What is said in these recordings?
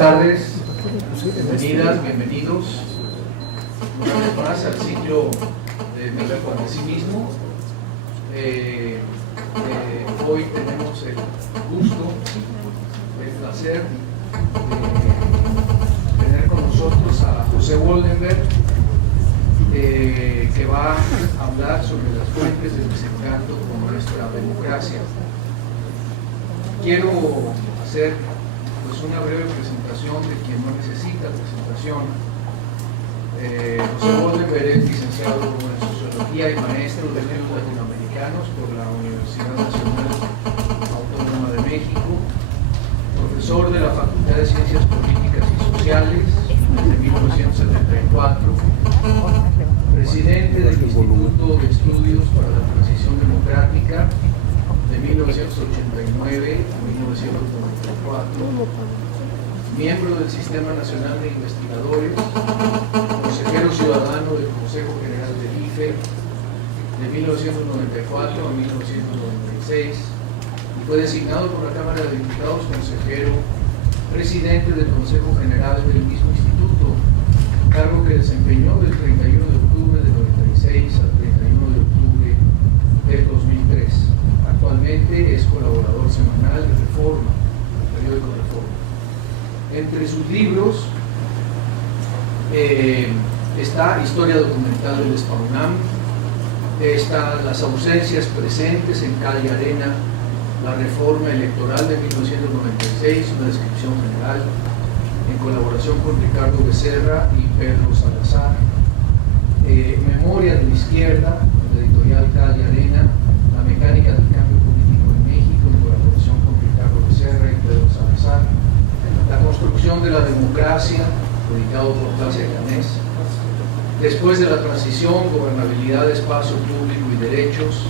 tardes, bienvenidas, bienvenidos una vez más al ciclo de Miguel con sí mismo. Hoy tenemos el gusto, el placer de tener con nosotros a José Woldenberg, que va a hablar sobre las fuentes del desencanto con nuestra democracia. Quiero hacer una breve presentación de quien no necesita presentación. José Woldenberg es licenciado en Sociología y maestro de Estudios Latinoamericanos por la Universidad Nacional Autónoma de México, profesor de la Facultad de Ciencias Políticas y Sociales desde 1974, presidente del Instituto de Estudios para la Transición Democrática de 1989 a 1994, miembro del Sistema Nacional de Investigadores, consejero ciudadano del Consejo General del IFE de 1994 a 1996 y fue designado por la Cámara de Diputados consejero presidente del Consejo General del mismo instituto, cargo que desempeñó del 31 de octubre del 96 al 31 de octubre del 2003. Actualmente es colaborador semanal de Reforma, el periódico Reforma. Entre sus libros está Historia Documental del SPA-UNAM, está Las ausencias presentes en Cal y Arena, la Reforma Electoral de 1996, una descripción general, en colaboración con Ricardo Becerra y Pedro Salazar. Memoria de la Izquierda, la editorial Cal y Arena, La mecánica del cambio político en México, en colaboración con Ricardo Becerra y Pedro Salazar. La construcción de la democracia, dedicado por Plaza Canés. Después de la transición, gobernabilidad, espacio público y derechos.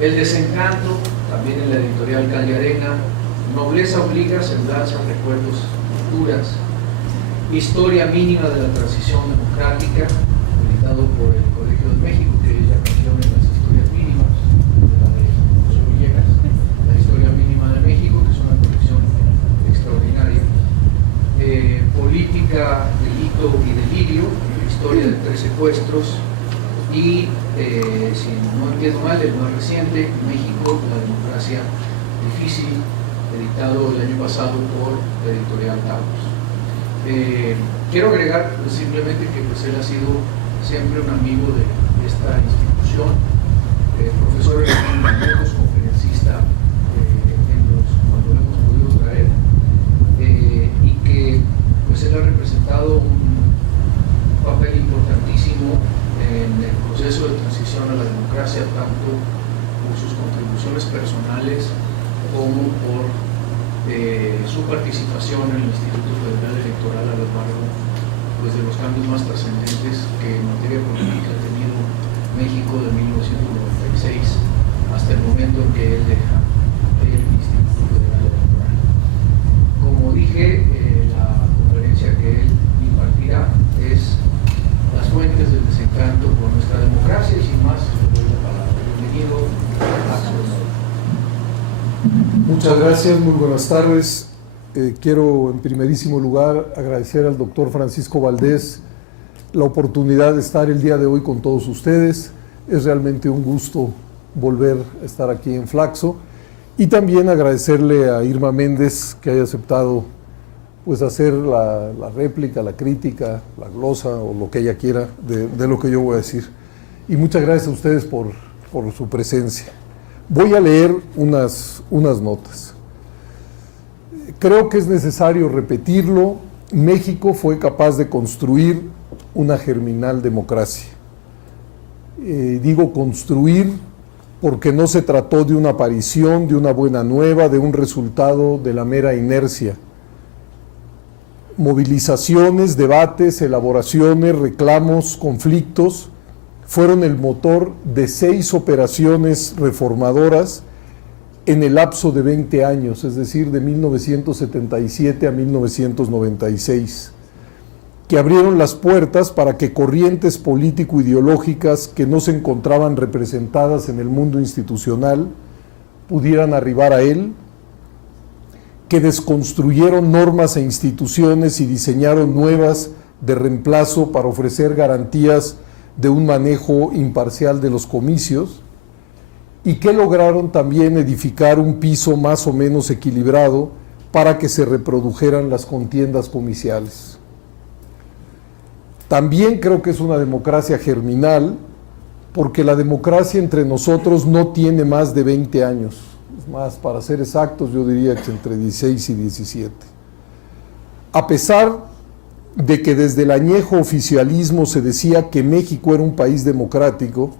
El desencanto, también en la editorial Cal y Arena. Nobleza obliga, semblanzas, recuerdos, culturas. Historia mínima de la transición democrática, editado por el Colegio de México, que es la canción en las historias mínimas de la de José Villegas, la historia mínima de México, que es una colección extraordinaria. Política, delito y delirio, historia de 3 secuestros y, si no entiendo mal, el más reciente, México, la democracia difícil, editado el año pasado por la editorial Taurus. Quiero agregar simplemente que pues, él ha sido siempre un amigo de esta institución, profesor de los conferencista cuando lo hemos podido traer, y que pues él ha representado un papel importantísimo en el proceso de transición a la democracia, tanto por sus contribuciones personales como por su participación en el Instituto Federal Electoral a lo largo pues, de los cambios más trascendentes que en materia política ha tenido México de 1996 hasta el momento en que él deja el Instituto Federal Electoral. Como dije, la conferencia que él impartirá es Las fuentes del desencanto por nuestra democracia, y sin más, le doy la palabra. Bienvenido a su. Muchas gracias, muy buenas tardes. Quiero en primerísimo lugar agradecer al doctor Francisco Valdés la oportunidad de estar el día de hoy con todos ustedes. Es realmente un gusto volver a estar aquí en Flaxo, y también agradecerle a Irma Méndez que haya aceptado pues hacer la réplica, la crítica, la glosa o lo que ella quiera de lo que yo voy a decir. Y muchas gracias a ustedes por su presencia. Voy a leer unas notas. Creo que es necesario repetirlo. México fue capaz de construir una germinal democracia. Digo construir porque no se trató de una aparición, de una buena nueva, de un resultado de la mera inercia. Movilizaciones, debates, elaboraciones, reclamos, conflictos fueron el motor de 6 operaciones reformadoras en el lapso de 20 años, es decir, de 1977 a 1996, que abrieron las puertas para que corrientes político-ideológicas que no se encontraban representadas en el mundo institucional pudieran arribar a él, que desconstruyeron normas e instituciones y diseñaron nuevas de reemplazo para ofrecer garantías de un manejo imparcial de los comicios, y que lograron también edificar un piso más o menos equilibrado para que se reprodujeran las contiendas comiciales. También creo que es una democracia germinal, porque la democracia entre nosotros no tiene más de 20 años. Es más, para ser exactos, yo diría que entre 16 y 17. A pesar de que desde el añejo oficialismo se decía que México era un país democrático,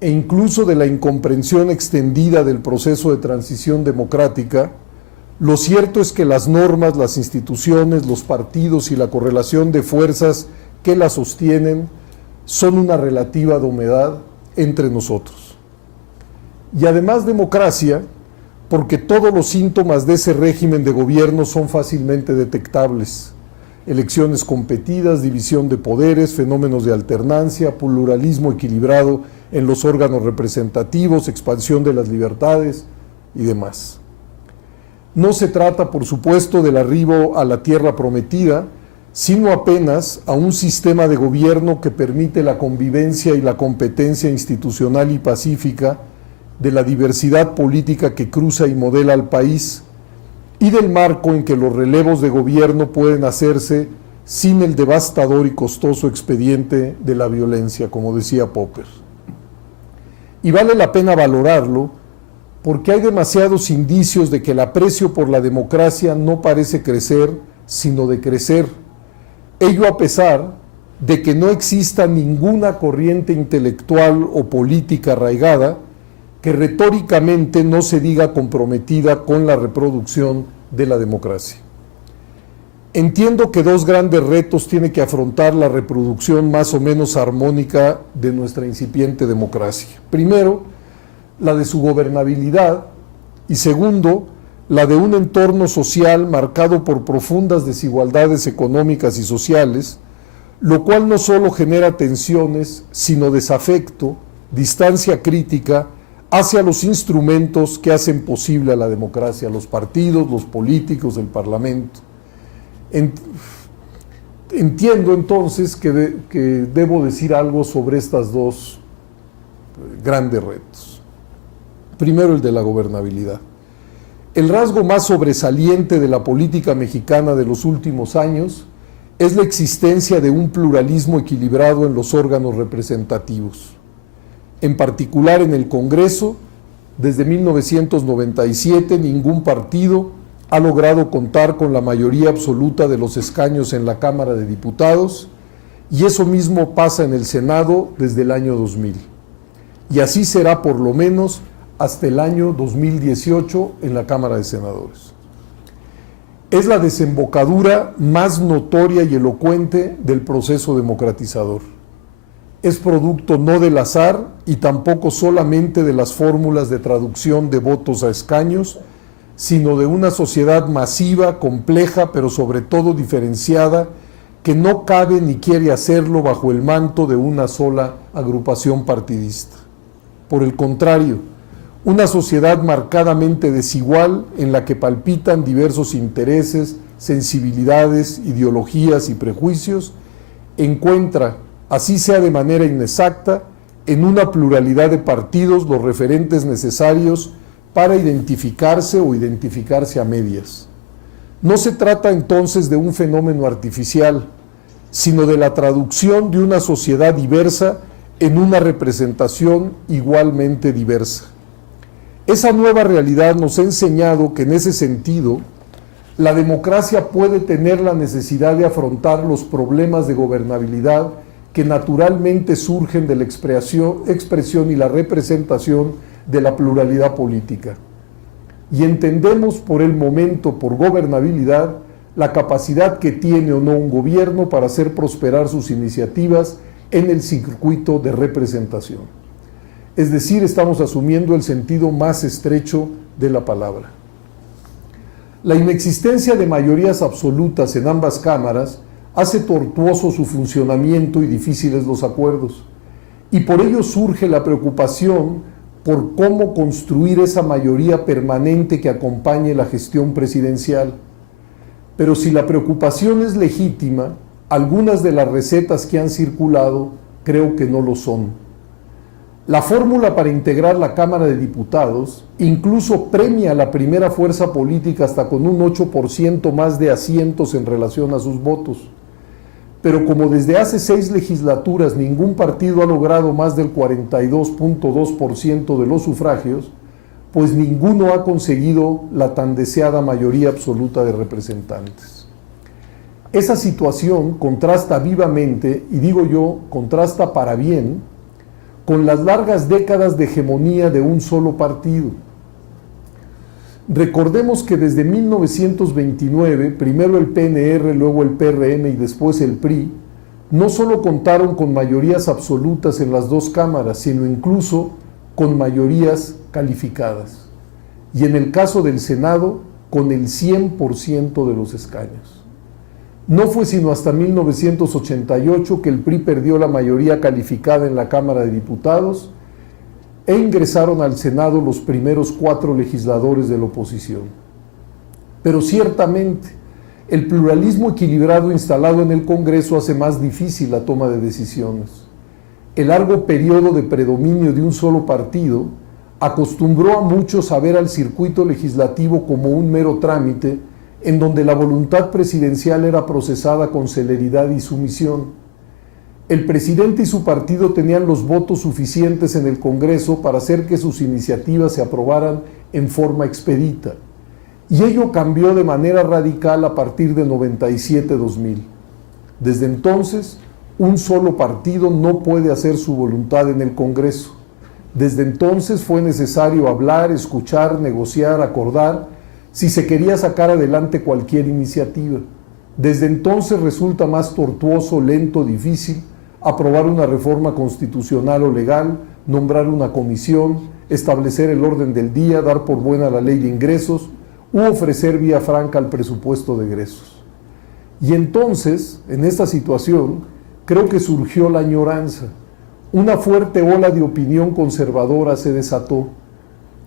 e incluso de la incomprensión extendida del proceso de transición democrática, lo cierto es que las normas, las instituciones, los partidos y la correlación de fuerzas que las sostienen son una relativa novedad entre nosotros. Y además democracia, porque todos los síntomas de ese régimen de gobierno son fácilmente detectables: elecciones competidas, división de poderes, fenómenos de alternancia, pluralismo equilibrado en los órganos representativos, expansión de las libertades y demás. No se trata, por supuesto, del arribo a la tierra prometida, sino apenas a un sistema de gobierno que permite la convivencia y la competencia institucional y pacífica de la diversidad política que cruza y modela al país, y del marco en que los relevos de gobierno pueden hacerse sin el devastador y costoso expediente de la violencia, como decía Popper. Y vale la pena valorarlo, porque hay demasiados indicios de que el aprecio por la democracia no parece crecer, sino decrecer. Ello a pesar de que no exista ninguna corriente intelectual o política arraigada que retóricamente no se diga comprometida con la reproducción de la democracia. Entiendo que dos grandes retos tiene que afrontar la reproducción más o menos armónica de nuestra incipiente democracia. Primero, la de su gobernabilidad, y segundo, la de un entorno social marcado por profundas desigualdades económicas y sociales, lo cual no solo genera tensiones, sino desafecto, distancia crítica hacia los instrumentos que hacen posible a la democracia, los partidos, los políticos, el Parlamento. Entiendo entonces que debo decir algo sobre estos dos grandes retos. Primero, el de la gobernabilidad. El rasgo más sobresaliente de la política mexicana de los últimos años es la existencia de un pluralismo equilibrado en los órganos representativos. En particular en el Congreso, desde 1997 ningún partido ha logrado contar con la mayoría absoluta de los escaños en la Cámara de Diputados, y eso mismo pasa en el Senado desde el año 2000. Y así será por lo menos hasta el año 2018 en la Cámara de Senadores. Es la desembocadura más notoria y elocuente del proceso democratizador. Es producto no del azar y tampoco solamente de las fórmulas de traducción de votos a escaños, sino de una sociedad masiva, compleja, pero sobre todo diferenciada, que no cabe ni quiere hacerlo bajo el manto de una sola agrupación partidista. Por el contrario, una sociedad marcadamente desigual en la que palpitan diversos intereses, sensibilidades, ideologías y prejuicios, encuentra, así sea de manera inexacta, en una pluralidad de partidos los referentes necesarios para identificarse o identificarse a medias. No se trata entonces de un fenómeno artificial, sino de la traducción de una sociedad diversa en una representación igualmente diversa. Esa nueva realidad nos ha enseñado que en ese sentido, la democracia puede tener la necesidad de afrontar los problemas de gobernabilidad que naturalmente surgen de la expresión y la representación de la pluralidad política. Y entendemos por el momento, por gobernabilidad, la capacidad que tiene o no un gobierno para hacer prosperar sus iniciativas en el circuito de representación. Es decir, estamos asumiendo el sentido más estrecho de la palabra. La inexistencia de mayorías absolutas en ambas cámaras hace tortuoso su funcionamiento y difíciles los acuerdos, y por ello surge la preocupación por cómo construir esa mayoría permanente que acompañe la gestión presidencial. Pero si la preocupación es legítima, algunas de las recetas que han circulado creo que no lo son. La fórmula para integrar la Cámara de Diputados incluso premia a la primera fuerza política hasta con un 8% más de asientos en relación a sus votos. Pero como desde hace 6 legislaturas ningún partido ha logrado más del 42.2% de los sufragios, pues ninguno ha conseguido la tan deseada mayoría absoluta de representantes. Esa situación contrasta vivamente, y digo yo, contrasta para bien, con las largas décadas de hegemonía de un solo partido. Recordemos que desde 1929, primero el PNR, luego el PRM y después el PRI, no solo contaron con mayorías absolutas en las dos cámaras, sino incluso con mayorías calificadas. Y en el caso del Senado, con el 100% de los escaños. No fue sino hasta 1988 que el PRI perdió la mayoría calificada en la Cámara de Diputados e ingresaron al Senado los primeros 4 legisladores de la oposición. Pero ciertamente, el pluralismo equilibrado instalado en el Congreso hace más difícil la toma de decisiones. El largo periodo de predominio de un solo partido acostumbró a muchos a ver al circuito legislativo como un mero trámite en donde la voluntad presidencial era procesada con celeridad y sumisión. El presidente y su partido tenían los votos suficientes en el Congreso para hacer que sus iniciativas se aprobaran en forma expedita. Y ello cambió de manera radical a partir de 97-2000. Desde entonces, un solo partido no puede hacer su voluntad en el Congreso. Desde entonces fue necesario hablar, escuchar, negociar, acordar, si se quería sacar adelante cualquier iniciativa. Desde entonces resulta más tortuoso, lento, difícil aprobar una reforma constitucional o legal, nombrar una comisión, establecer el orden del día, dar por buena la ley de ingresos u ofrecer vía franca el presupuesto de egresos. Y entonces, en esta situación, creo que surgió la añoranza. Una fuerte ola de opinión conservadora se desató.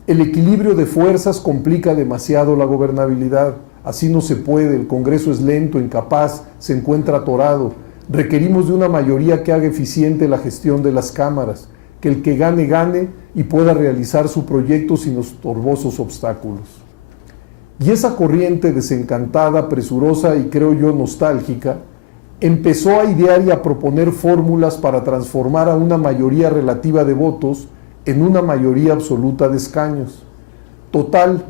El equilibrio de fuerzas complica demasiado la gobernabilidad. Así no se puede, el Congreso es lento, incapaz, se encuentra atorado. Requerimos de una mayoría que haga eficiente la gestión de las cámaras, que el que gane, gane y pueda realizar su proyecto sin estorbosos obstáculos. Y esa corriente desencantada, presurosa y creo yo nostálgica, empezó a idear y a proponer fórmulas para transformar a una mayoría relativa de votos en una mayoría absoluta de escaños. Total,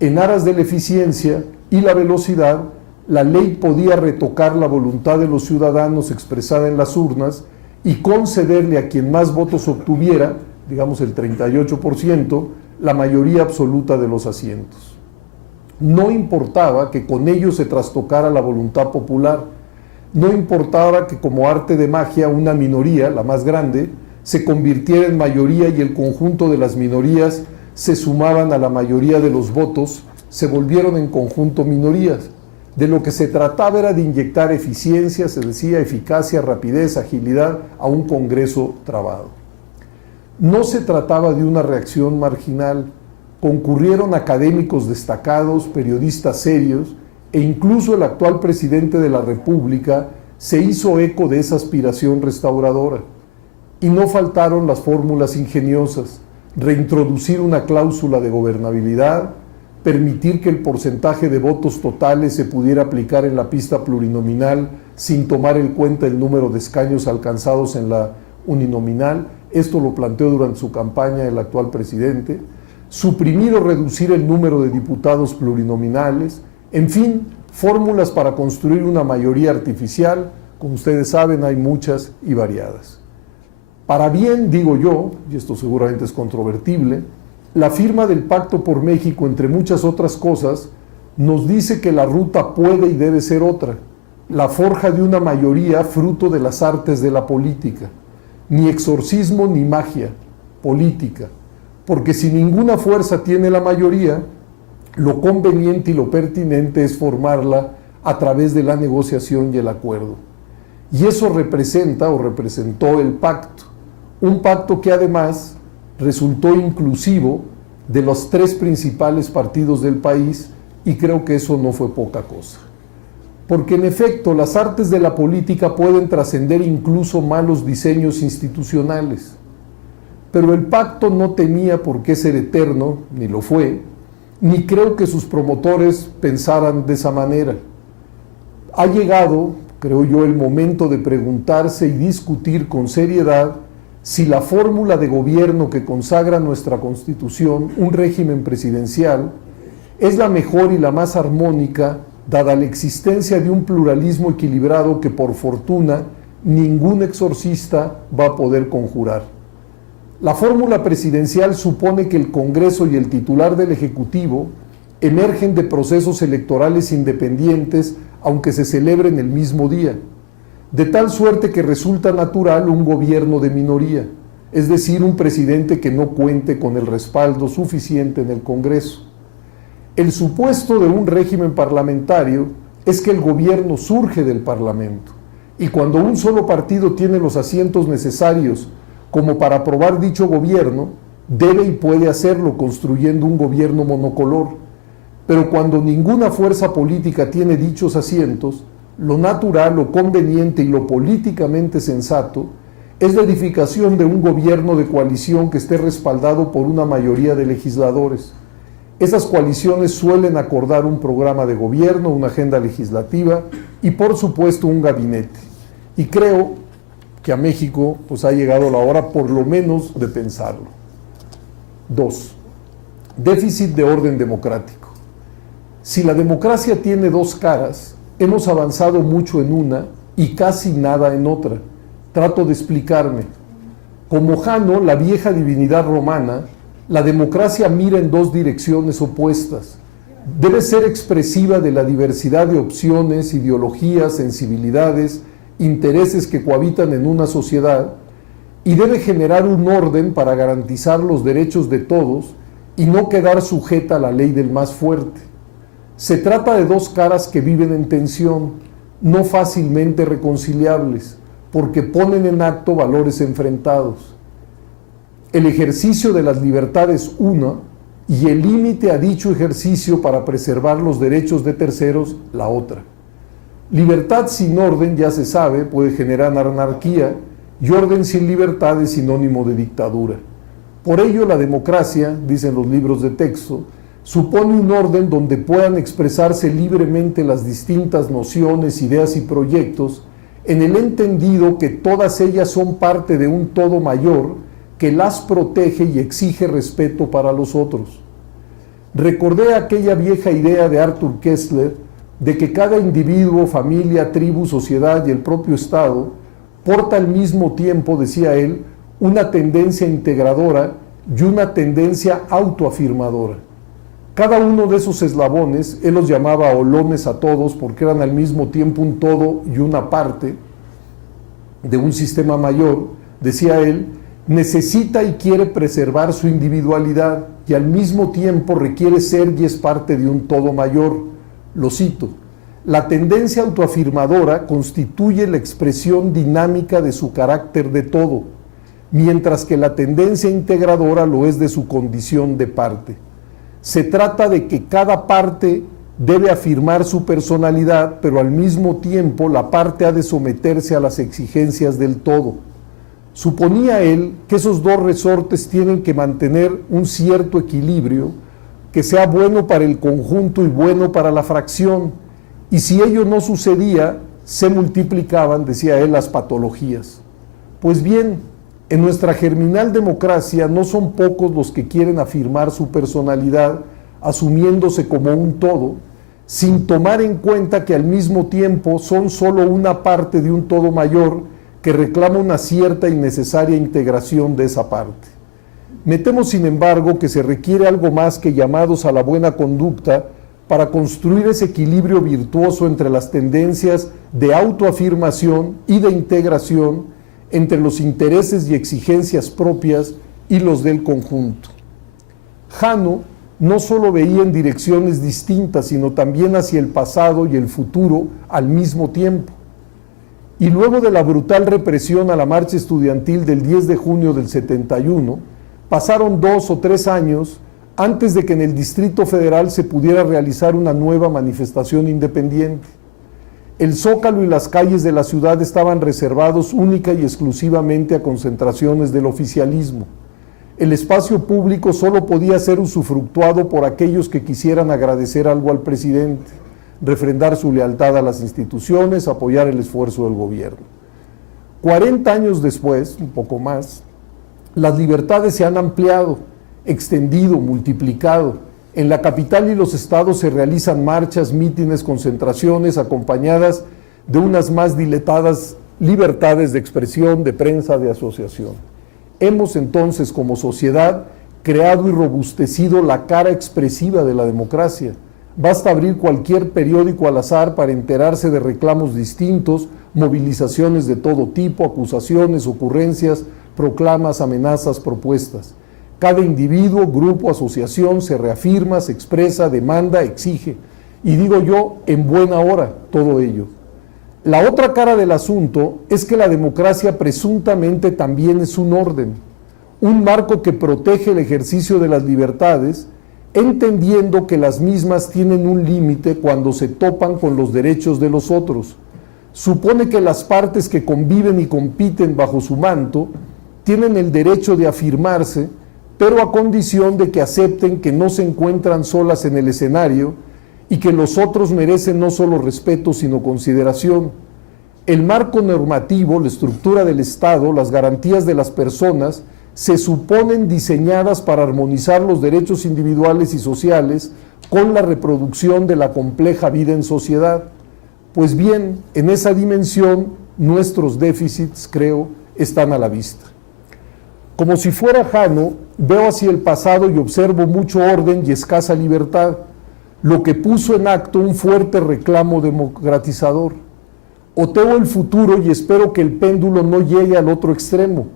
en aras de la eficiencia y la velocidad, la ley podía retocar la voluntad de los ciudadanos expresada en las urnas y concederle a quien más votos obtuviera, digamos el 38%, la mayoría absoluta de los asientos. No importaba que con ello se trastocara la voluntad popular, no importaba que como arte de magia una minoría, la más grande, se convirtiera en mayoría y el conjunto de las minorías se sumaban a la mayoría de los votos, se volvieron en conjunto minorías. De lo que se trataba era de inyectar eficiencia, se decía eficacia, rapidez, agilidad a un Congreso trabado. No se trataba de una reacción marginal, concurrieron académicos destacados, periodistas serios, e incluso el actual presidente de la República se hizo eco de esa aspiración restauradora. Y no faltaron las fórmulas ingeniosas, reintroducir una cláusula de gobernabilidad, permitir que el porcentaje de votos totales se pudiera aplicar en la pista plurinominal sin tomar en cuenta el número de escaños alcanzados en la uninominal. Esto lo planteó durante su campaña el actual presidente. Suprimir o reducir el número de diputados plurinominales. En fin, fórmulas para construir una mayoría artificial. Como ustedes saben, hay muchas y variadas. Para bien, digo yo, y esto seguramente es controvertible, la firma del Pacto por México, entre muchas otras cosas, nos dice que la ruta puede y debe ser otra, la forja de una mayoría fruto de las artes de la política, ni exorcismo ni magia, política, porque si ninguna fuerza tiene la mayoría, lo conveniente y lo pertinente es formarla a través de la negociación y el acuerdo. Y eso representa o representó el pacto, un pacto que además resultó inclusivo de los 3 principales partidos del país, y creo que eso no fue poca cosa. Porque en efecto, las artes de la política pueden trascender incluso malos diseños institucionales. Pero el pacto no tenía por qué ser eterno, ni lo fue, ni creo que sus promotores pensaran de esa manera. Ha llegado, creo yo, el momento de preguntarse y discutir con seriedad si la fórmula de gobierno que consagra nuestra Constitución, un régimen presidencial, es la mejor y la más armónica, dada la existencia de un pluralismo equilibrado que por fortuna ningún exorcista va a poder conjurar. La fórmula presidencial supone que el Congreso y el titular del Ejecutivo emergen de procesos electorales independientes, aunque se celebren el mismo día, de tal suerte que resulta natural un gobierno de minoría, es decir, un presidente que no cuente con el respaldo suficiente en el Congreso. El supuesto de un régimen parlamentario es que el gobierno surge del Parlamento, y cuando un solo partido tiene los asientos necesarios como para aprobar dicho gobierno, debe y puede hacerlo construyendo un gobierno monocolor. Pero cuando ninguna fuerza política tiene dichos asientos, lo natural, lo conveniente y lo políticamente sensato es la edificación de un gobierno de coalición que esté respaldado por una mayoría de legisladores. Esas coaliciones suelen acordar un programa de gobierno, una agenda legislativa y, por supuesto, un gabinete. Y creo que a México pues ha llegado la hora por lo menos de pensarlo. 2. Déficit de orden democrático. Si la democracia tiene 2 caras, hemos avanzado mucho en una y casi nada en otra. Trato de explicarme. Como Jano, la vieja divinidad romana, la democracia mira en 2 direcciones opuestas. Debe ser expresiva de la diversidad de opciones, ideologías, sensibilidades, intereses que cohabitan en una sociedad, y debe generar un orden para garantizar los derechos de todos y no quedar sujeta a la ley del más fuerte. Se trata de 2 caras que viven en tensión, no fácilmente reconciliables, porque ponen en acto valores enfrentados. El ejercicio de las libertades una, y el límite a dicho ejercicio para preservar los derechos de terceros la otra. Libertad sin orden, ya se sabe, puede generar anarquía, y orden sin libertad es sinónimo de dictadura. Por ello, la democracia, dicen los libros de texto, supone un orden donde puedan expresarse libremente las distintas nociones, ideas y proyectos, en el entendido que todas ellas son parte de un todo mayor que las protege y exige respeto para los otros. Recordé aquella vieja idea de Arthur Koestler de que cada individuo, familia, tribu, sociedad y el propio Estado porta al mismo tiempo, decía él, una tendencia integradora y una tendencia autoafirmadora. Cada uno de esos eslabones, él los llamaba olones a todos porque eran al mismo tiempo un todo y una parte de un sistema mayor, decía él, necesita y quiere preservar su individualidad y al mismo tiempo requiere ser y es parte de un todo mayor. Lo cito: la tendencia autoafirmadora constituye la expresión dinámica de su carácter de todo, mientras que la tendencia integradora lo es de su condición de parte. Se trata de que cada parte debe afirmar su personalidad, pero al mismo tiempo la parte ha de someterse a las exigencias del todo. Suponía él que esos 2 resortes tienen que mantener un cierto equilibrio que sea bueno para el conjunto y bueno para la fracción, y si ello no sucedía, se multiplicaban, decía él, las patologías. Pues bien, en nuestra germinal democracia no son pocos los que quieren afirmar su personalidad, asumiéndose como un todo, sin tomar en cuenta que al mismo tiempo son solo una parte de un todo mayor que reclama una cierta y necesaria integración de esa parte. Me temo, sin embargo, que se requiere algo más que llamados a la buena conducta para construir ese equilibrio virtuoso entre las tendencias de autoafirmación y de integración entre los intereses y exigencias propias y los del conjunto. Jano no solo veía en direcciones distintas, sino también hacia el pasado y el futuro al mismo tiempo. Y luego de la brutal represión a la marcha estudiantil del 10 de junio del 71, pasaron 2 o 3 años antes de que en el Distrito Federal se pudiera realizar una nueva manifestación independiente. El Zócalo y las calles de la ciudad estaban reservados única y exclusivamente a concentraciones del oficialismo. El espacio público solo podía ser usufructuado por aquellos que quisieran agradecer algo al presidente, refrendar su lealtad a las instituciones, apoyar el esfuerzo del gobierno. 40 años después, un poco más, las libertades se han ampliado, extendido, multiplicado. En la capital y los estados se realizan marchas, mítines, concentraciones, acompañadas de unas más dilatadas libertades de expresión, de prensa, de asociación. Hemos entonces, como sociedad, creado y robustecido la cara expresiva de la democracia. Basta abrir cualquier periódico al azar para enterarse de reclamos distintos, movilizaciones de todo tipo, acusaciones, ocurrencias, proclamas, amenazas, propuestas. Cada individuo, grupo, asociación se reafirma, se expresa, demanda, exige. Y digo yo, en buena hora, todo ello. La otra cara del asunto es que la democracia presuntamente también es un orden, un marco que protege el ejercicio de las libertades, entendiendo que las mismas tienen un límite cuando se topan con los derechos de los otros. Supone que las partes que conviven y compiten bajo su manto tienen el derecho de afirmarse, pero a condición de que acepten que no se encuentran solas en el escenario y que los otros merecen no solo respeto, sino consideración. El marco normativo, la estructura del Estado, las garantías de las personas, se suponen diseñadas para armonizar los derechos individuales y sociales con la reproducción de la compleja vida en sociedad. Pues bien, en esa dimensión, nuestros déficits, creo, están a la vista. Como si fuera Jano, veo hacia el pasado y observo mucho orden y escasa libertad, lo que puso en acto un fuerte reclamo democratizador. Oteo el futuro y espero que el péndulo no llegue al otro extremo,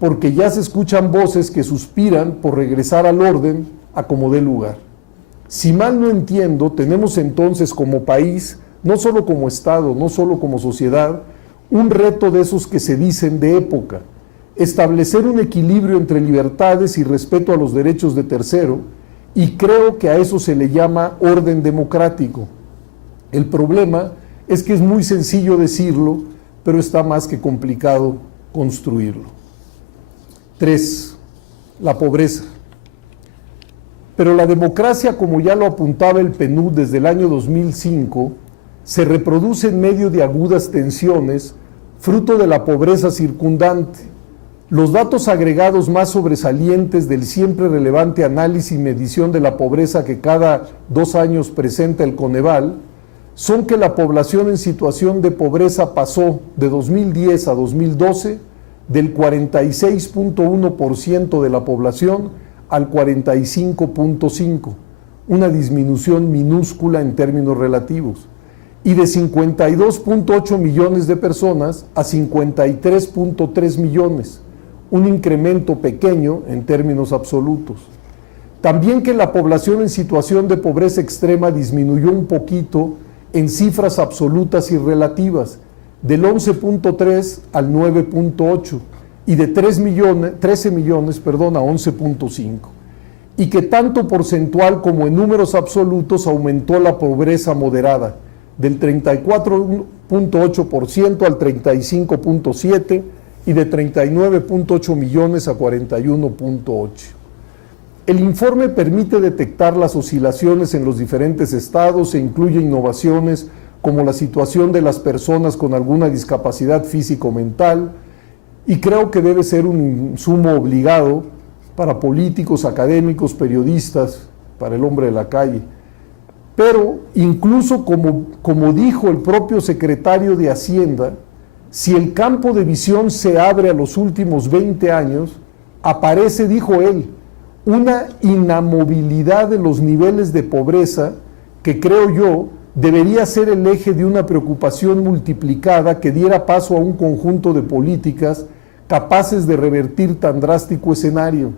porque ya se escuchan voces que suspiran por regresar al orden a como dé lugar. Si mal no entiendo, tenemos entonces como país, no solo como Estado, no solo como sociedad, un reto de esos que se dicen de época: establecer un equilibrio entre libertades y respeto a los derechos de tercero, y creo que a eso se le llama orden democrático. El problema es que es muy sencillo decirlo, pero está más que complicado construirlo. 3. La pobreza. Pero la democracia, como ya lo apuntaba el PNUD desde el año 2005, se reproduce en medio de agudas tensiones, fruto de la pobreza circundante. Los datos agregados más sobresalientes del siempre relevante análisis y medición de la pobreza que cada 2 años presenta el Coneval son que la población en situación de pobreza pasó de 2010 a 2012 del 46.1% de la población al 45.5%, una disminución minúscula en términos relativos, y de 52.8 millones de personas a 53.3 millones, un incremento pequeño en términos absolutos. También que la población en situación de pobreza extrema disminuyó un poquito en cifras absolutas y relativas, del 11.3 al 9.8 y de 13 millones a 11.5, y que tanto porcentual como en números absolutos aumentó la pobreza moderada, del 34.8% al 35.7% y de 39.8 millones a 41.8. El informe permite detectar las oscilaciones en los diferentes estados e incluye innovaciones como la situación de las personas con alguna discapacidad físico-mental, y creo que debe ser un insumo obligado para políticos, académicos, periodistas, para el hombre de la calle. Pero incluso como dijo el propio secretario de Hacienda, si el campo de visión se abre a los últimos 20 años, aparece, dijo él, una inamovilidad de los niveles de pobreza que creo yo debería ser el eje de una preocupación multiplicada que diera paso a un conjunto de políticas capaces de revertir tan drástico escenario.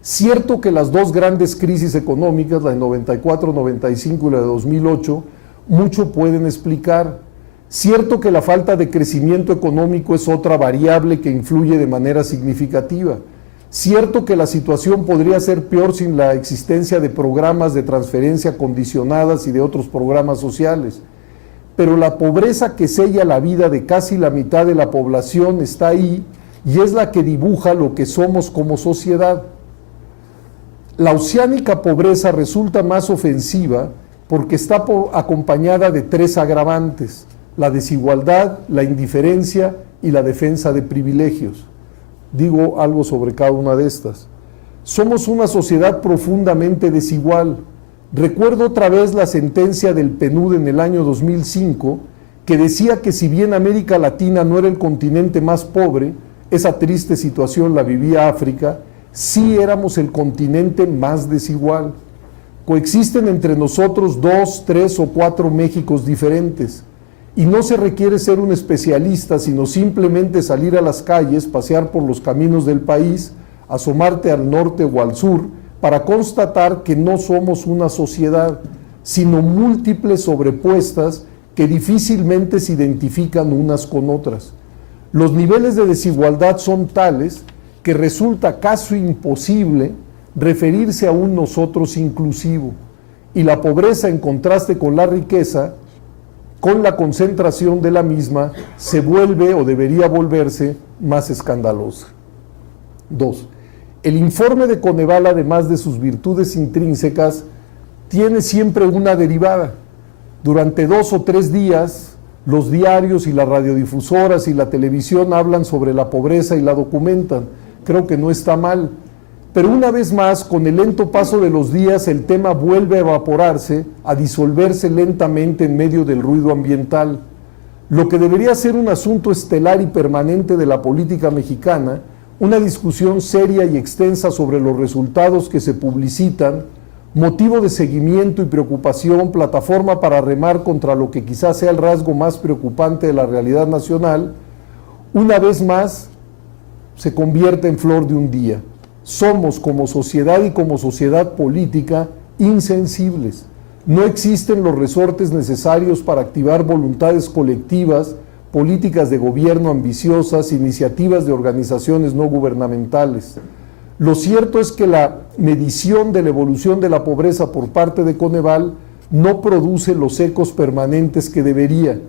Cierto que las 2 grandes crisis económicas, la de 94-95 y la de 2008, mucho pueden explicar. Cierto que la falta de crecimiento económico es otra variable que influye de manera significativa. Cierto que la situación podría ser peor sin la existencia de programas de transferencia condicionadas y de otros programas sociales, pero la pobreza que sella la vida de casi la mitad de la población está ahí y es la que dibuja lo que somos como sociedad. La oceánica pobreza resulta más ofensiva porque está acompañada de tres agravantes: la desigualdad, la indiferencia y la defensa de privilegios. Digo algo sobre cada una de estas. Somos una sociedad profundamente desigual. Recuerdo otra vez la sentencia del PNUD en el año 2005, que decía que si bien América Latina no era el continente más pobre, esa triste situación la vivía África, sí éramos el continente más desigual. Coexisten entre nosotros 2, 3 o 4 Méxicos diferentes. Y no se requiere ser un especialista, sino simplemente salir a las calles, pasear por los caminos del país, asomarte al norte o al sur, para constatar que no somos una sociedad, sino múltiples sobrepuestas que difícilmente se identifican unas con otras. Los niveles de desigualdad son tales que resulta casi imposible referirse a un nosotros inclusivo, y la pobreza, en contraste con la riqueza, con la concentración de la misma, se vuelve o debería volverse más escandalosa. 2. El informe de Coneval, además de sus virtudes intrínsecas, tiene siempre una derivada. Durante 2 o 3 días, los diarios y las radiodifusoras y la televisión hablan sobre la pobreza y la documentan. Creo que no está mal. Pero una vez más, con el lento paso de los días, el tema vuelve a evaporarse, a disolverse lentamente en medio del ruido ambiental. Lo que debería ser un asunto estelar y permanente de la política mexicana, una discusión seria y extensa sobre los resultados que se publicitan, motivo de seguimiento y preocupación, plataforma para remar contra lo que quizás sea el rasgo más preocupante de la realidad nacional, una vez más se convierte en flor de un día. Somos, como sociedad y como sociedad política, insensibles. No existen los resortes necesarios para activar voluntades colectivas, políticas de gobierno ambiciosas, iniciativas de organizaciones no gubernamentales. Lo cierto es que la medición de la evolución de la pobreza por parte de Coneval no produce los ecos permanentes que debería.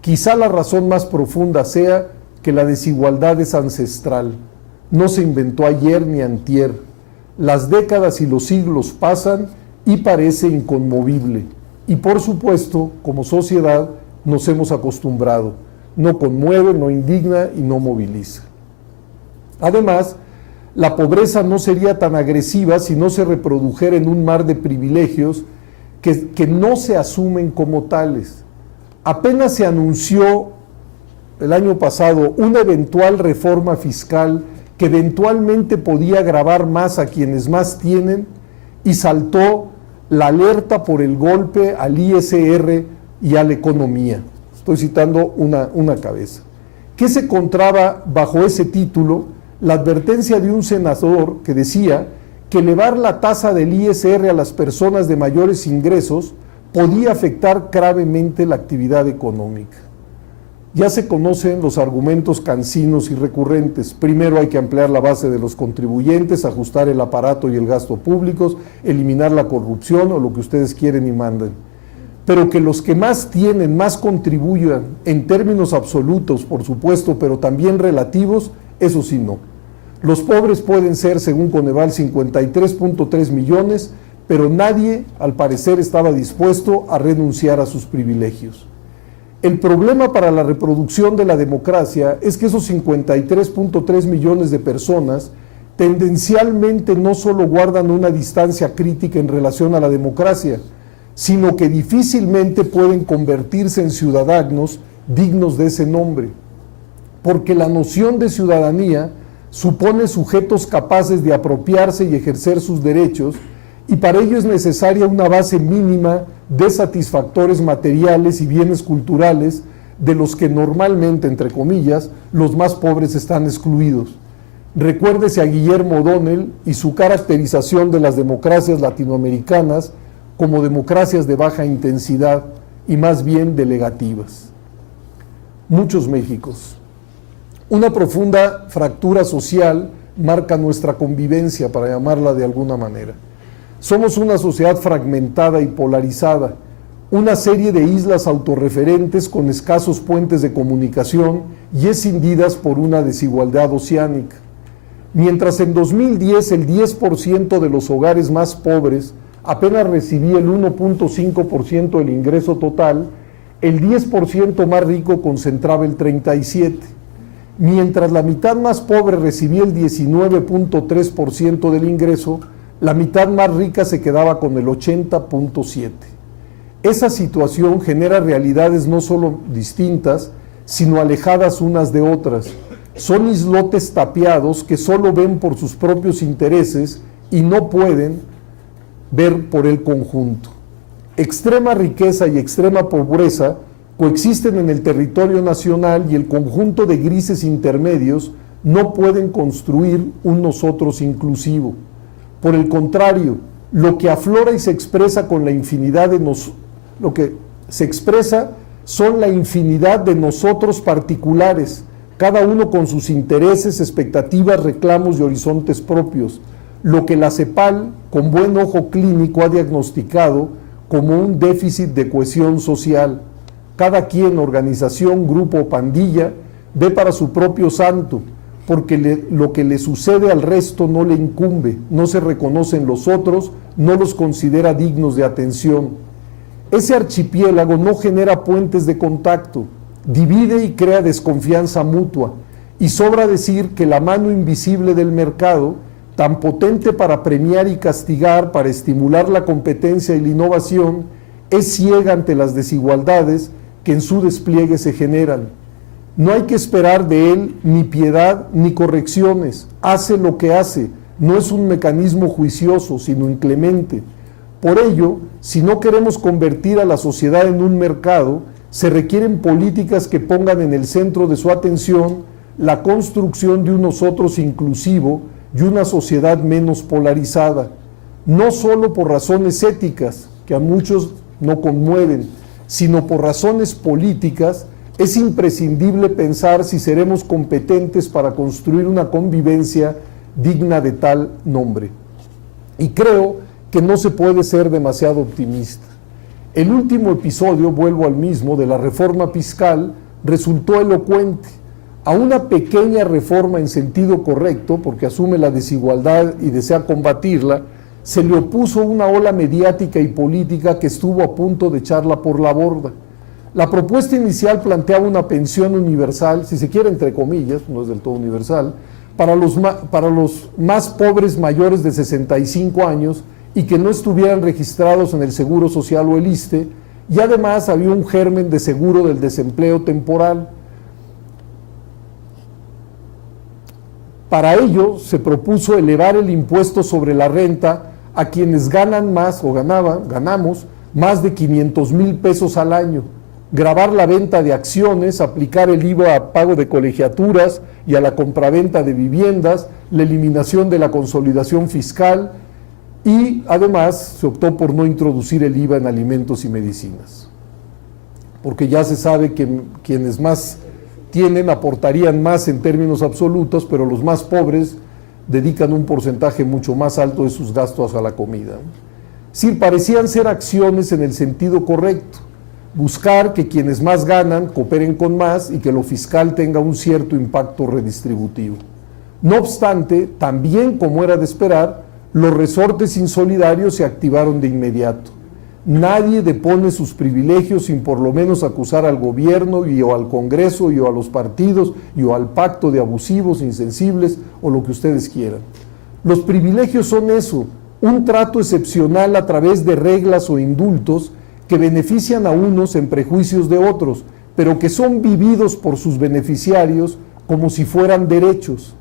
Quizá la razón más profunda sea que la desigualdad es ancestral. No se inventó ayer ni antier. Las décadas y los siglos pasan y parece inconmovible. Y por supuesto, como sociedad, nos hemos acostumbrado. No conmueve, no indigna y no moviliza. Además, la pobreza no sería tan agresiva si no se reprodujera en un mar de privilegios que no se asumen como tales. Apenas se anunció el año pasado una eventual reforma fiscal que eventualmente podía gravar más a quienes más tienen, y saltó la alerta por el golpe al ISR y a la economía. Estoy citando una cabeza. ¿Qué se encontraba bajo ese título? La advertencia de un senador que decía que elevar la tasa del ISR a las personas de mayores ingresos podía afectar gravemente la actividad económica. Ya se conocen los argumentos cansinos y recurrentes. Primero hay que ampliar la base de los contribuyentes, ajustar el aparato y el gasto públicos, eliminar la corrupción o lo que ustedes quieren y manden. Pero que los que más tienen, más contribuyan en términos absolutos, por supuesto, pero también relativos, eso sí no. Los pobres pueden ser, según Coneval, 53.3 millones, pero nadie, al parecer, estaba dispuesto a renunciar a sus privilegios. El problema para la reproducción de la democracia es que esos 53.3 millones de personas tendencialmente no solo guardan una distancia crítica en relación a la democracia, sino que difícilmente pueden convertirse en ciudadanos dignos de ese nombre, porque la noción de ciudadanía supone sujetos capaces de apropiarse y ejercer sus derechos, y para ello es necesaria una base mínima de satisfactores materiales y bienes culturales de los que normalmente, entre comillas, los más pobres están excluidos. Recuérdese a Guillermo O'Donnell y su caracterización de las democracias latinoamericanas como democracias de baja intensidad y más bien delegativas. Muchos Méxicos. Una profunda fractura social marca nuestra convivencia, para llamarla de alguna manera. Somos una sociedad fragmentada y polarizada, una serie de islas autorreferentes con escasos puentes de comunicación y escindidas por una desigualdad oceánica. Mientras en 2010 el 10% de los hogares más pobres apenas recibía el 1.5% del ingreso total, el 10% más rico concentraba el 37%. Mientras la mitad más pobre recibía el 19.3% del ingreso, la mitad más rica se quedaba con el 80.7%. Esa situación genera realidades no solo distintas, sino alejadas unas de otras. Son islotes tapiados que solo ven por sus propios intereses y no pueden ver por el conjunto. Extrema riqueza y extrema pobreza coexisten en el territorio nacional y el conjunto de grises intermedios no pueden construir un nosotros inclusivo. Por el contrario, lo que aflora y se expresa con la infinidad de lo que se expresa son la infinidad de nosotros particulares, cada uno con sus intereses, expectativas, reclamos y horizontes propios, lo que la CEPAL, con buen ojo clínico, ha diagnosticado como un déficit de cohesión social. Cada quien, organización, grupo o pandilla, ve para su propio santo, porque lo que le sucede al resto no le incumbe, no se reconoce en los otros, no los considera dignos de atención. Ese archipiélago no genera puentes de contacto, divide y crea desconfianza mutua, y sobra decir que la mano invisible del mercado, tan potente para premiar y castigar, para estimular la competencia y la innovación, es ciega ante las desigualdades que en su despliegue se generan. No hay que esperar de él ni piedad ni correcciones, hace lo que hace, no es un mecanismo juicioso, sino inclemente. Por ello, si no queremos convertir a la sociedad en un mercado, se requieren políticas que pongan en el centro de su atención la construcción de un nosotros inclusivo y una sociedad menos polarizada, no solo por razones éticas, que a muchos no conmueven, sino por razones políticas. Es imprescindible pensar si seremos competentes para construir una convivencia digna de tal nombre. Y creo que no se puede ser demasiado optimista. El último episodio, vuelvo al mismo, de la reforma fiscal, resultó elocuente. A una pequeña reforma en sentido correcto, porque asume la desigualdad y desea combatirla, se le opuso una ola mediática y política que estuvo a punto de echarla por la borda. La propuesta inicial planteaba una pensión universal, si se quiere entre comillas, no es del todo universal, para los más pobres mayores de 65 años y que no estuvieran registrados en el Seguro Social o el ISSSTE, y además había un germen de seguro del desempleo temporal. Para ello se propuso elevar el impuesto sobre la renta a quienes ganan más o ganamos más de 500,000 pesos al año, gravar la venta de acciones, aplicar el IVA a pago de colegiaturas y a la compraventa de viviendas, la eliminación de la consolidación fiscal, y además se optó por no introducir el IVA en alimentos y medicinas, porque ya se sabe que quienes más tienen aportarían más en términos absolutos, pero los más pobres dedican un porcentaje mucho más alto de sus gastos a la comida. Sí, parecían ser acciones en el sentido correcto, buscar que quienes más ganan cooperen con más y que lo fiscal tenga un cierto impacto redistributivo. No obstante, también como era de esperar, los resortes insolidarios se activaron de inmediato. Nadie depone sus privilegios sin por lo menos acusar al gobierno o al Congreso o a los partidos o al pacto de abusivos, insensibles o lo que ustedes quieran. Los privilegios son eso, un trato excepcional a través de reglas o indultos que benefician a unos en prejuicios de otros, pero que son vividos por sus beneficiarios como si fueran derechos.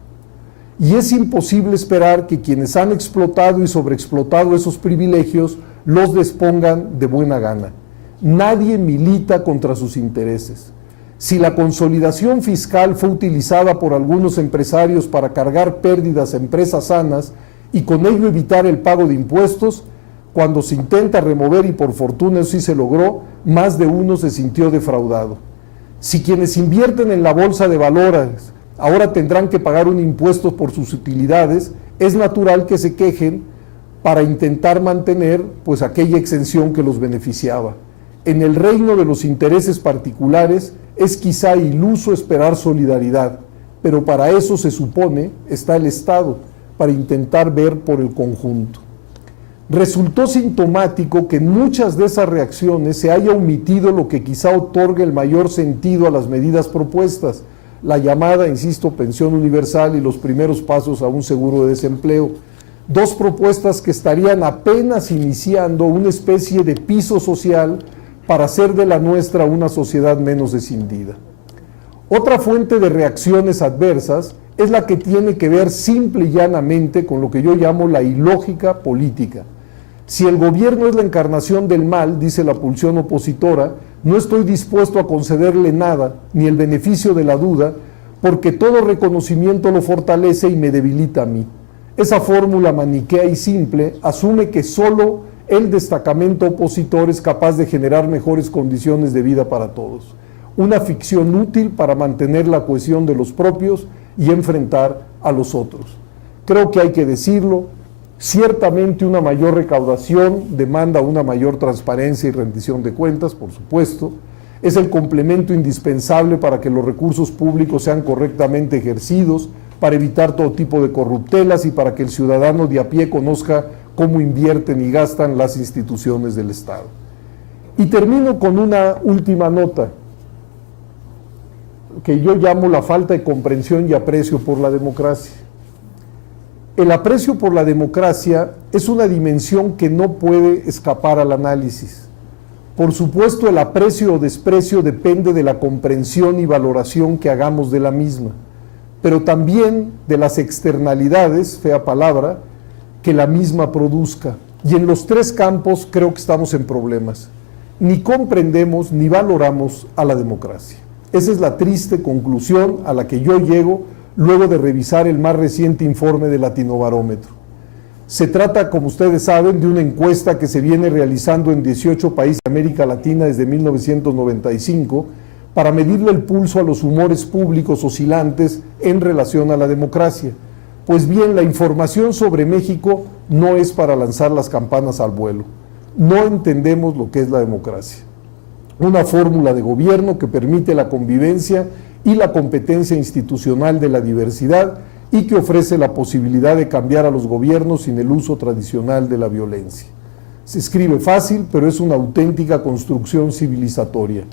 Y es imposible esperar que quienes han explotado y sobreexplotado esos privilegios los dispongan de buena gana. Nadie milita contra sus intereses. Si la consolidación fiscal fue utilizada por algunos empresarios para cargar pérdidas a empresas sanas y con ello evitar el pago de impuestos, cuando se intenta remover, y por fortuna eso sí se logró, más de uno se sintió defraudado. Si quienes invierten en la bolsa de valores ahora tendrán que pagar un impuesto por sus utilidades, es natural que se quejen para intentar mantener pues aquella exención que los beneficiaba. En el reino de los intereses particulares es quizá iluso esperar solidaridad, pero para eso se supone está el Estado, para intentar ver por el conjunto. Resultó sintomático que en muchas de esas reacciones se haya omitido lo que quizá otorgue el mayor sentido a las medidas propuestas, la llamada, insisto, pensión universal y los primeros pasos a un seguro de desempleo. Dos propuestas que estarían apenas iniciando una especie de piso social para hacer de la nuestra una sociedad menos escindida. Otra fuente de reacciones adversas es la que tiene que ver simple y llanamente con lo que yo llamo la ilógica política. Si el gobierno es la encarnación del mal, dice la pulsión opositora, no estoy dispuesto a concederle nada, ni el beneficio de la duda, porque todo reconocimiento lo fortalece y me debilita a mí. Esa fórmula maniquea y simple asume que solo el destacamento opositor es capaz de generar mejores condiciones de vida para todos. Una ficción útil para mantener la cohesión de los propios y enfrentar a los otros. Creo que hay que decirlo, ciertamente una mayor recaudación demanda una mayor transparencia y rendición de cuentas, por supuesto. Es el complemento indispensable para que los recursos públicos sean correctamente ejercidos, para evitar todo tipo de corruptelas y para que el ciudadano de a pie conozca cómo invierten y gastan las instituciones del Estado. Y termino con una última nota, que yo llamo la falta de comprensión y aprecio por la democracia. El aprecio por la democracia es una dimensión que no puede escapar al análisis. Por supuesto, el aprecio o desprecio depende de la comprensión y valoración que hagamos de la misma, pero también de las externalidades, fea palabra, que la misma produzca. Y en los tres campos creo que estamos en problemas. Ni comprendemos ni valoramos a la democracia. Esa es la triste conclusión a la que yo llego luego de revisar el más reciente informe de Latinobarómetro. Se trata, como ustedes saben, de una encuesta que se viene realizando en 18 países de América Latina desde 1995 para medirle el pulso a los humores públicos oscilantes en relación a la democracia. Pues bien, la información sobre México no es para lanzar las campanas al vuelo. No entendemos lo que es la democracia. Una fórmula de gobierno que permite la convivencia y la competencia institucional de la diversidad y que ofrece la posibilidad de cambiar a los gobiernos sin el uso tradicional de la violencia. Se escribe fácil, pero es una auténtica construcción civilizatoria.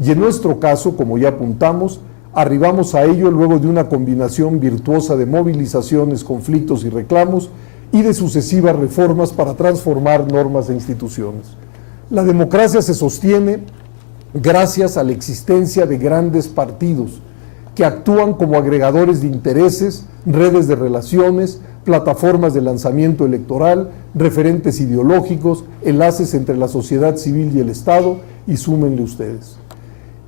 Y en nuestro caso, como ya apuntamos, arribamos a ello luego de una combinación virtuosa de movilizaciones, conflictos y reclamos y de sucesivas reformas para transformar normas e instituciones. La democracia se sostiene gracias a la existencia de grandes partidos que actúan como agregadores de intereses, redes de relaciones, plataformas de lanzamiento electoral, referentes ideológicos, enlaces entre la sociedad civil y el Estado, y súmenle ustedes.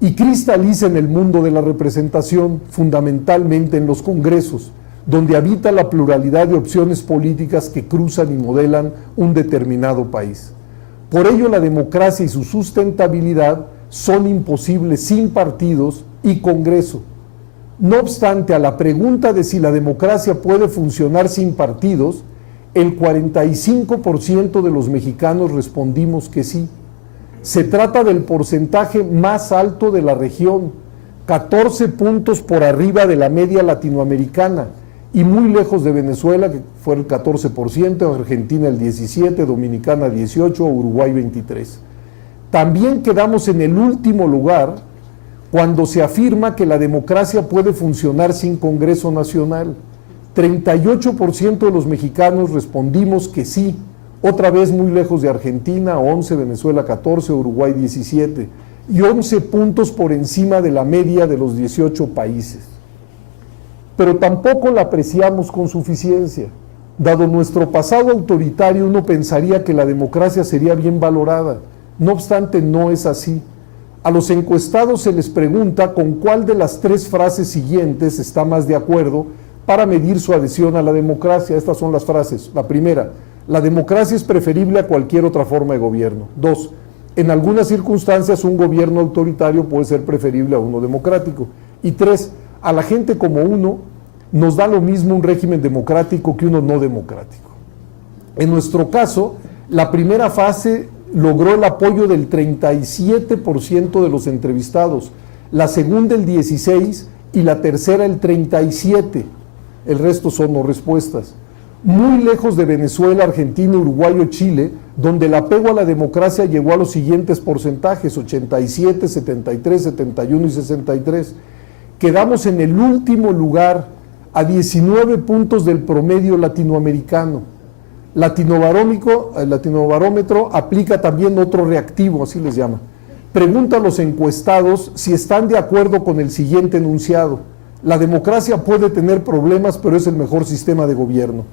Y cristaliza en el mundo de la representación, fundamentalmente en los congresos, donde habita la pluralidad de opciones políticas que cruzan y modelan un determinado país. Por ello, la democracia y su sustentabilidad son imposibles sin partidos y Congreso. No obstante, a la pregunta de si la democracia puede funcionar sin partidos, el 45% de los mexicanos respondimos que sí. Se trata del porcentaje más alto de la región, 14 puntos por arriba de la media latinoamericana y muy lejos de Venezuela, que fue el 14%, Argentina el 17%, Dominicana 18%, Uruguay 23%. También quedamos en el último lugar cuando se afirma que la democracia puede funcionar sin Congreso Nacional. 38% de los mexicanos respondimos que sí, otra vez muy lejos de Argentina, 11%, Venezuela 14%, Uruguay 17%, y 11 puntos por encima de la media de los 18 países. Pero tampoco la apreciamos con suficiencia. Dado nuestro pasado autoritario, uno pensaría que la democracia sería bien valorada. No obstante, no es así. A los encuestados se les pregunta con cuál de las tres frases siguientes está más de acuerdo para medir su adhesión a la democracia. Estas son las frases. La primera: la democracia es preferible a cualquier otra forma de gobierno. 2. En algunas circunstancias un gobierno autoritario puede ser preferible a uno democrático. Y 3. A la gente como uno nos da lo mismo un régimen democrático que uno no democrático. En nuestro caso, la primera fase logró el apoyo del 37% de los entrevistados, la segunda el 16% y la tercera el 37%. El resto son no respuestas. Muy lejos de Venezuela, Argentina, Uruguay o Chile, donde el apego a la democracia llegó a los siguientes porcentajes: 87, 73, 71 y 63. Quedamos en el último lugar, a 19 puntos del promedio latinoamericano. El Latinobarómetro aplica también otro reactivo, así les llama. Pregunta a los encuestados si están de acuerdo con el siguiente enunciado: la democracia puede tener problemas, pero es el mejor sistema de gobierno.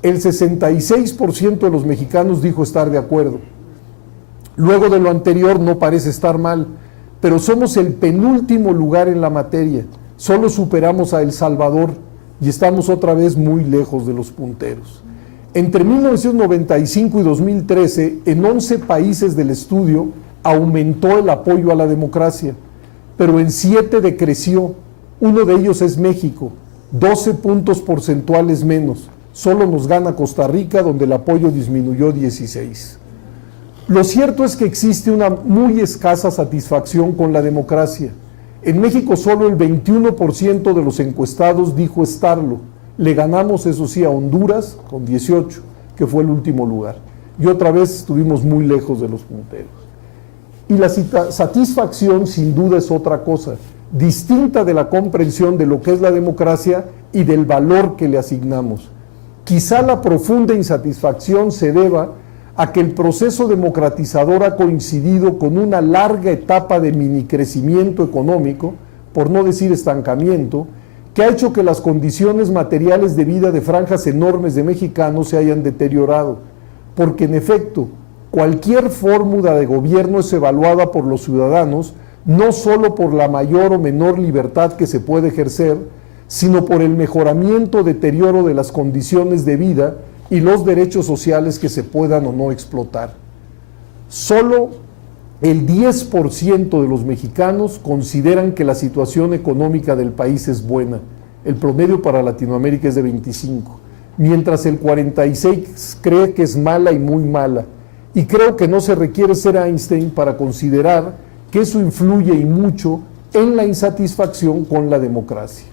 El 66% de los mexicanos dijo estar de acuerdo. Luego de lo anterior no parece estar mal, pero somos el penúltimo lugar en la materia. Solo superamos a El Salvador y estamos otra vez muy lejos de los punteros. Entre 1995 y 2013, en 11 países del estudio aumentó el apoyo a la democracia, pero en 7 decreció. Uno de ellos es México, 12 puntos porcentuales menos. Solo nos gana Costa Rica, donde el apoyo disminuyó 16. Lo cierto es que existe una muy escasa satisfacción con la democracia. En México solo el 21% de los encuestados dijo estarlo. Le ganamos, eso sí, a Honduras con 18, que fue el último lugar. Y otra vez estuvimos muy lejos de los punteros. Y la satisfacción sin duda es otra cosa, distinta de la comprensión de lo que es la democracia y del valor que le asignamos. Quizá la profunda insatisfacción se deba a que el proceso democratizador ha coincidido con una larga etapa de minicrecimiento económico, por no decir estancamiento, que ha hecho que las condiciones materiales de vida de franjas enormes de mexicanos se hayan deteriorado, porque en efecto, cualquier fórmula de gobierno es evaluada por los ciudadanos no solo por la mayor o menor libertad que se puede ejercer, sino por el mejoramiento o deterioro de las condiciones de vida y los derechos sociales que se puedan o no explotar. Solo el 10% de los mexicanos consideran que la situación económica del país es buena. El promedio para Latinoamérica es de 25, mientras el 46% cree que es mala y muy mala. Y creo que no se requiere ser Einstein para considerar que eso influye y mucho en la insatisfacción con la democracia.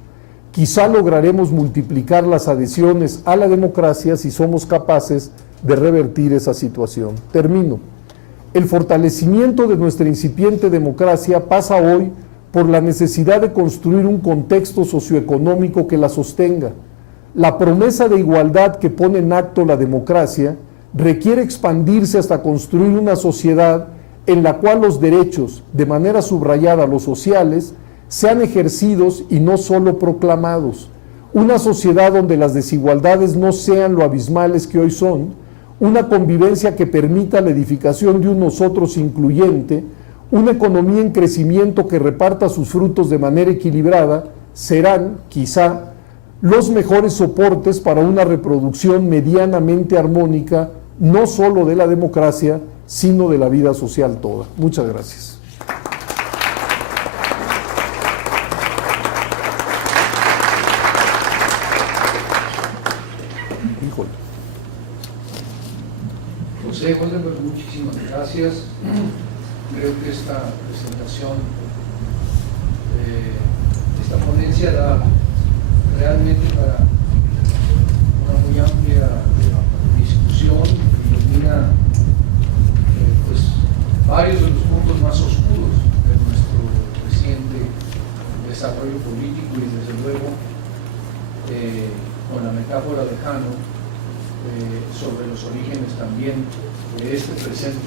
Quizá lograremos multiplicar las adhesiones a la democracia si somos capaces de revertir esa situación. Termino. El fortalecimiento de nuestra incipiente democracia pasa hoy por la necesidad de construir un contexto socioeconómico que la sostenga. La promesa de igualdad que pone en acto la democracia requiere expandirse hasta construir una sociedad en la cual los derechos, de manera subrayada los sociales, sean ejercidos y no solo proclamados. Una sociedad donde las desigualdades no sean lo abismales que hoy son, una convivencia que permita la edificación de un nosotros incluyente, una economía en crecimiento que reparta sus frutos de manera equilibrada, serán, quizá, los mejores soportes para una reproducción medianamente armónica, no solo de la democracia, sino de la vida social toda. Muchas gracias. José Goldenberg, muchísimas gracias. Creo que esta presentación, esta ponencia da realmente para una muy amplia discusión y ilumina pues, varios de los puntos más oscuros de nuestro reciente desarrollo político y desde luego con la metáfora de Jano sobre los orígenes también de este presente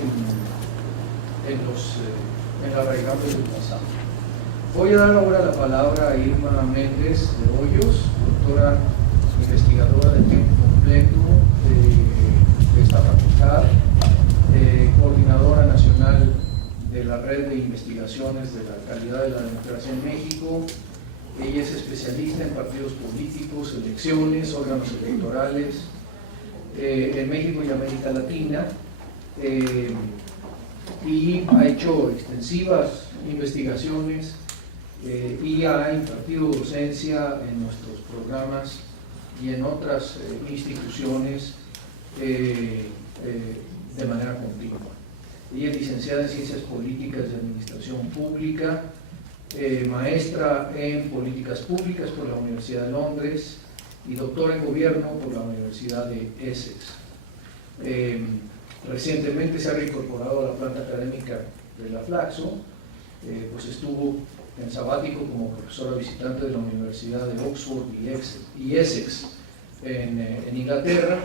en la raigante del pasado. Voy a dar ahora la palabra a Irma Méndez de Hoyos, doctora investigadora de tiempo completo de esta facultad, coordinadora nacional de la Red de Investigaciones de la Calidad de la Democracia en México. Ella es especialista en partidos políticos, elecciones, órganos electorales en México y América Latina, y ha hecho extensivas investigaciones y ha impartido docencia en nuestros programas y en otras instituciones de manera continua. Ella es licenciada en Ciencias Políticas y Administración Pública, maestra en Políticas Públicas por la Universidad de Londres y doctora en Gobierno por la Universidad de Essex. Recientemente se ha reincorporado a la planta académica de la Flaxo, pues estuvo en sabático como profesora visitante de la Universidad de Oxford y Essex en Inglaterra,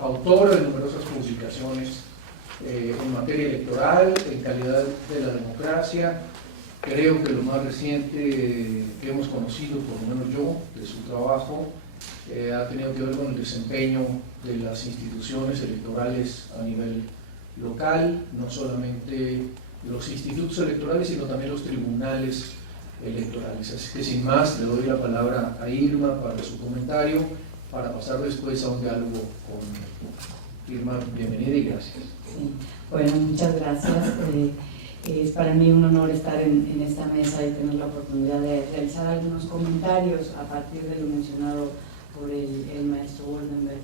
autora de numerosas publicaciones en materia electoral, en calidad de la democracia. Creo que lo más reciente que hemos conocido, por lo menos yo, de su trabajo, ha tenido que ver con el desempeño de las instituciones electorales a nivel local, no solamente los institutos electorales, sino también los tribunales electorales. Así que sin más, le doy la palabra a Irma para su comentario, para pasar después a un diálogo con Irma. Bienvenida y gracias. Sí. Bueno, muchas gracias. Es para mí un honor estar en esta mesa y tener la oportunidad de realizar algunos comentarios a partir de lo mencionado por el maestro Woldenberg.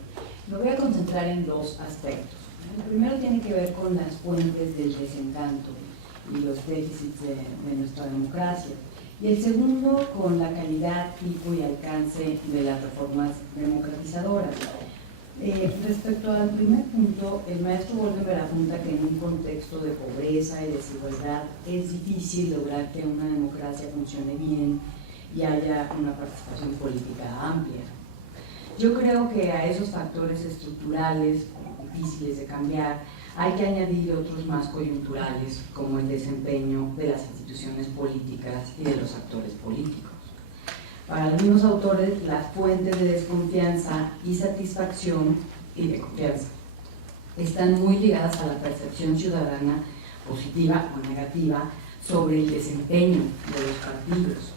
Me voy a concentrar en dos aspectos. El primero tiene que ver con las fuentes del desencanto y los déficits de nuestra democracia. Y el segundo, con la calidad, tipo y alcance de las reformas democratizadoras. Respecto al primer punto, el maestro Woldenberg apunta que en un contexto de pobreza y desigualdad es difícil lograr que una democracia funcione bien y haya una participación política amplia. Yo creo que a esos factores estructurales difíciles de cambiar hay que añadir otros más coyunturales, como el desempeño de las instituciones políticas y de los actores políticos. Para algunos autores, las fuentes de desconfianza y satisfacción y de confianza están muy ligadas a la percepción ciudadana positiva o negativa sobre el desempeño de los partidos,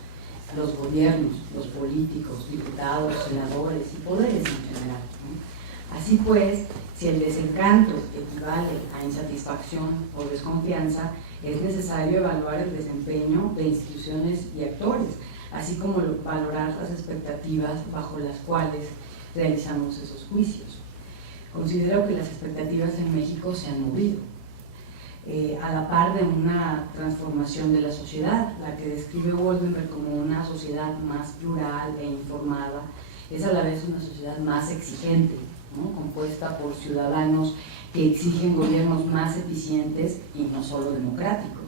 los gobiernos, los políticos, diputados, senadores y poderes en general, ¿no? Así pues, si el desencanto equivale a insatisfacción o desconfianza, es necesario evaluar el desempeño de instituciones y actores, así como valorar las expectativas bajo las cuales realizamos esos juicios. Considero que las expectativas en México se han movido, a la par de una transformación de la sociedad, la que describe Woldenberg como una sociedad más plural e informada, es a la vez una sociedad más exigente, ¿no? Compuesta por ciudadanos que exigen gobiernos más eficientes y no solo democráticos.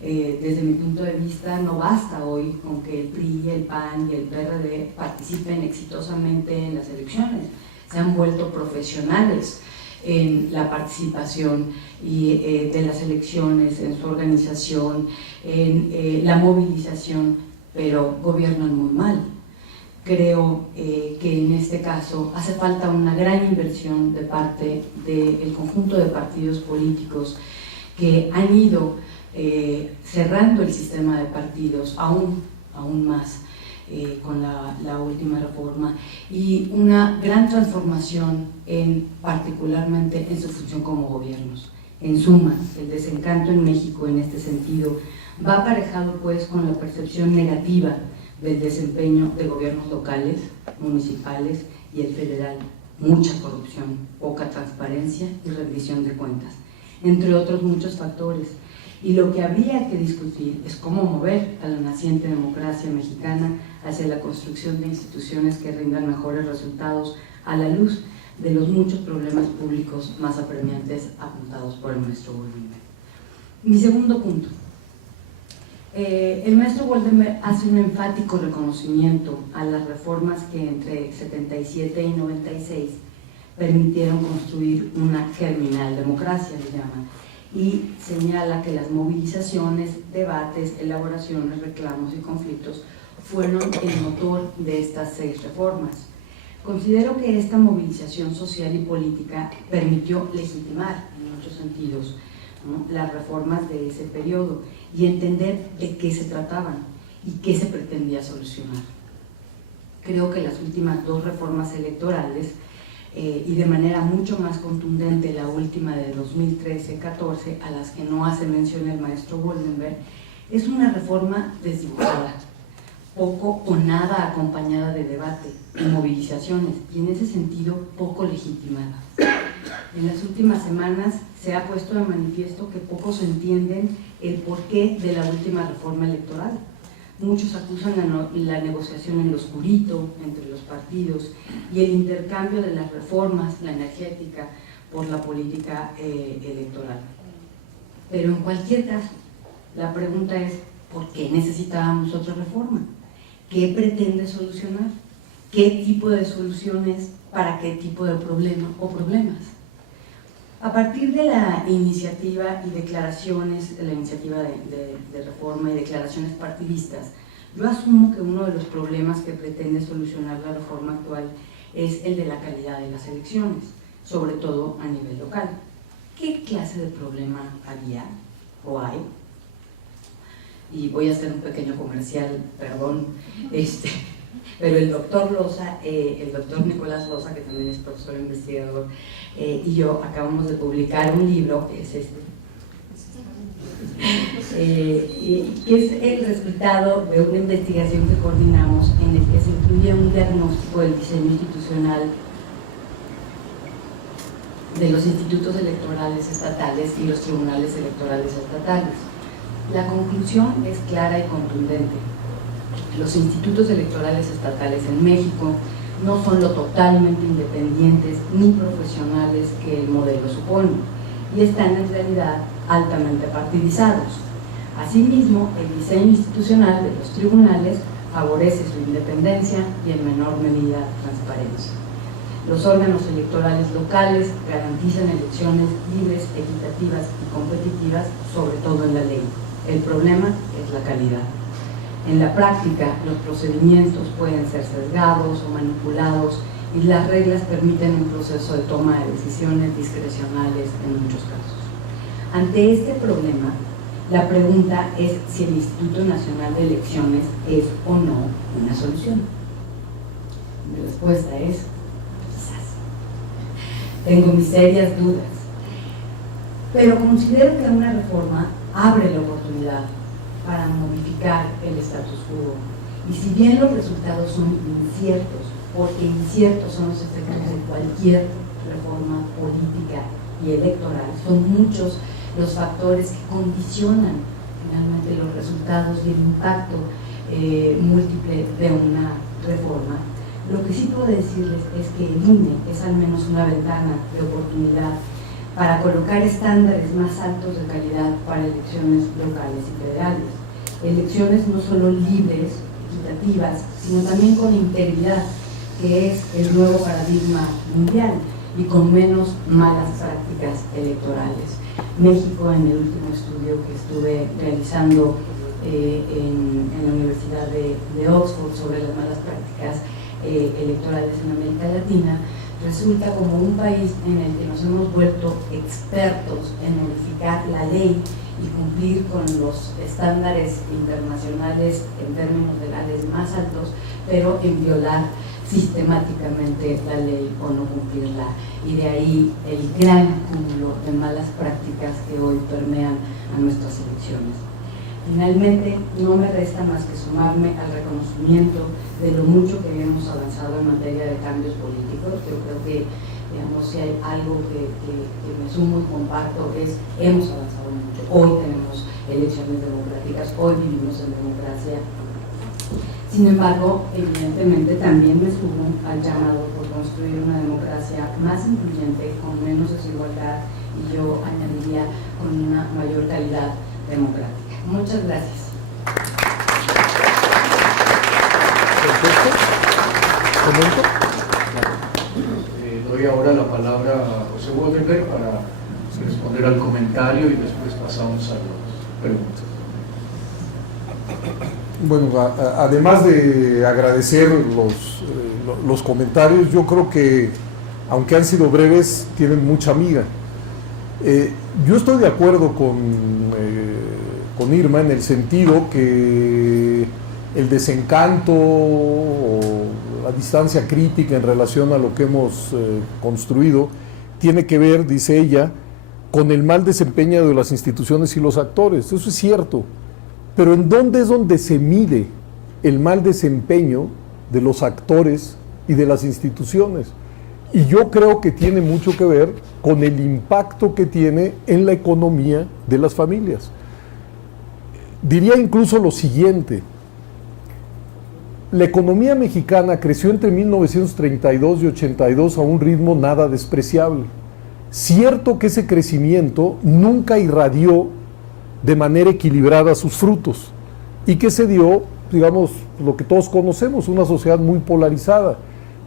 Desde mi punto de vista, no basta hoy con que el PRI, el PAN y el PRD participen exitosamente en las elecciones. Se han vuelto profesionales en la participación de las elecciones, en su organización, en la movilización, pero gobiernan muy mal. Creo que en este caso hace falta una gran inversión de parte del conjunto de partidos políticos que han ido cerrando el sistema de partidos aún más con la última reforma, y una gran transformación particularmente en su función como gobiernos. En suma, el desencanto en México en este sentido va aparejado pues con la percepción negativa del desempeño de gobiernos locales, municipales y el federal, mucha corrupción, poca transparencia y rendición de cuentas, entre otros muchos factores. Y lo que habría que discutir es cómo mover a la naciente democracia mexicana hacia la construcción de instituciones que rindan mejores resultados a la luz de los muchos problemas públicos más apremiantes apuntados por el maestro Woldenberg. Mi segundo punto. El maestro Woldenberg hace un enfático reconocimiento a las reformas que entre 77 y 96 permitieron construir una germinal democracia, le llama, y señala que las movilizaciones, debates, elaboraciones, reclamos y conflictos fueron el motor de estas 6 reformas. Considero que esta movilización social y política permitió legitimar, en muchos sentidos, ¿no?, las reformas de ese periodo y entender de qué se trataban y qué se pretendía solucionar. Creo que las últimas 2 reformas electorales y de manera mucho más contundente la última de 2013-14, a las que no hace mención el maestro Goldenberg, es una reforma desdibujada, poco o nada acompañada de debate y movilizaciones, y en ese sentido poco legitimada. En las últimas semanas se ha puesto de manifiesto que pocos entienden el porqué de la última reforma electoral. Muchos acusan la negociación en lo oscurito entre los partidos y el intercambio de las reformas, la energética, por la política electoral. Pero en cualquier caso, la pregunta es, ¿por qué necesitábamos otra reforma? ¿Qué pretende solucionar? ¿Qué tipo de soluciones para qué tipo de problema o problemas? A partir de la iniciativa y declaraciones, de la iniciativa de reforma y declaraciones partidistas, yo asumo que uno de los problemas que pretende solucionar la reforma actual es el de la calidad de las elecciones, sobre todo a nivel local. ¿Qué clase de problema había o hay? Y voy a hacer un pequeño comercial, perdón, pero el doctor Loza, el doctor Nicolás Loza, que también es profesor investigador, y yo acabamos de publicar un libro, que es que es el resultado de una investigación que coordinamos en el que se incluye un diagnóstico del diseño institucional de los institutos electorales estatales y los tribunales electorales estatales. La conclusión es clara y contundente. Los institutos electorales estatales en México no son lo totalmente independientes ni profesionales que el modelo supone, y están en realidad altamente partidizados. Asimismo, el diseño institucional de los tribunales favorece su independencia y en menor medida transparencia. Los órganos electorales locales garantizan elecciones libres, equitativas y competitivas, sobre todo en la ley. El problema es la calidad. En la práctica, los procedimientos pueden ser sesgados o manipulados y las reglas permiten un proceso de toma de decisiones discrecionales en muchos casos. Ante este problema, la pregunta es si el Instituto Nacional de Elecciones es o no una solución. Mi respuesta es quizás. Tengo mis serias dudas, pero considero que una reforma abre la oportunidad para modificar el status quo. Y si bien los resultados son inciertos, porque inciertos son los efectos de cualquier reforma política y electoral, son muchos los factores que condicionan finalmente los resultados y el impacto múltiple de una reforma. Lo que sí puedo decirles es que el INE es al menos una ventana de oportunidad para colocar estándares más altos de calidad para elecciones locales y federales. Elecciones no solo libres, equitativas, sino también con integridad, que es el nuevo paradigma mundial, y con menos malas prácticas electorales. México, en el último estudio que estuve realizando en la Universidad de Oxford sobre las malas prácticas electorales en América Latina, resulta como un país en el que nos hemos vuelto expertos en modificar la ley y cumplir con los estándares internacionales en términos legales más altos, pero en violar sistemáticamente la ley o no cumplirla, y de ahí el gran cúmulo de malas prácticas que hoy permean a nuestras elecciones. Finalmente, no me resta más que sumarme al reconocimiento de lo mucho que hemos avanzado en materia de cambios políticos. Yo creo que, digamos, si hay algo que me sumo y comparto es hemos avanzado mucho. Hoy tenemos elecciones democráticas, hoy vivimos en democracia. Sin embargo, evidentemente también me sumo al llamado por construir una democracia más incluyente, con menos desigualdad y yo añadiría con una mayor calidad democrática. Muchas gracias. Doy ahora la palabra a José Goldenberg para responder al comentario y después pasamos a las preguntas. Bueno, además de agradecer los comentarios, yo creo que, aunque han sido breves, tienen mucha miga. Yo estoy de acuerdo con Irma en el sentido que el desencanto o la distancia crítica en relación a lo que hemos construido tiene que ver, dice ella, con el mal desempeño de las instituciones y los actores. Eso es cierto, pero ¿en dónde es donde se mide el mal desempeño de los actores y de las instituciones? Y yo creo que tiene mucho que ver con el impacto que tiene en la economía de las familias. Diría incluso lo siguiente: la economía mexicana creció entre 1932 y 82 a un ritmo nada despreciable. Cierto que ese crecimiento nunca irradió de manera equilibrada sus frutos y que se dio, digamos, lo que todos conocemos, una sociedad muy polarizada.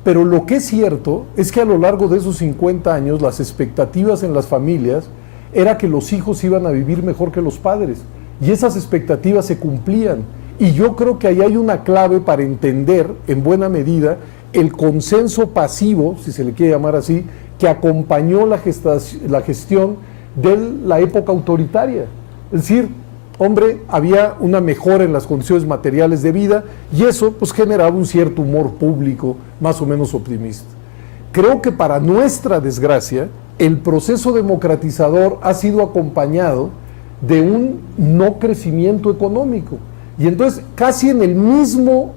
Pero lo que es cierto es que a lo largo de esos 50 años las expectativas en las familias era que los hijos iban a vivir mejor que los padres, y esas expectativas se cumplían. Y yo creo que ahí hay una clave para entender en buena medida el consenso pasivo, si se le quiere llamar así, que acompañó la gestión de la época autoritaria. Es decir, hombre, había una mejora en las condiciones materiales de vida y eso pues generaba un cierto humor público más o menos optimista. Creo que para nuestra desgracia, el proceso democratizador ha sido acompañado de un no crecimiento económico. Y entonces, casi en el mismo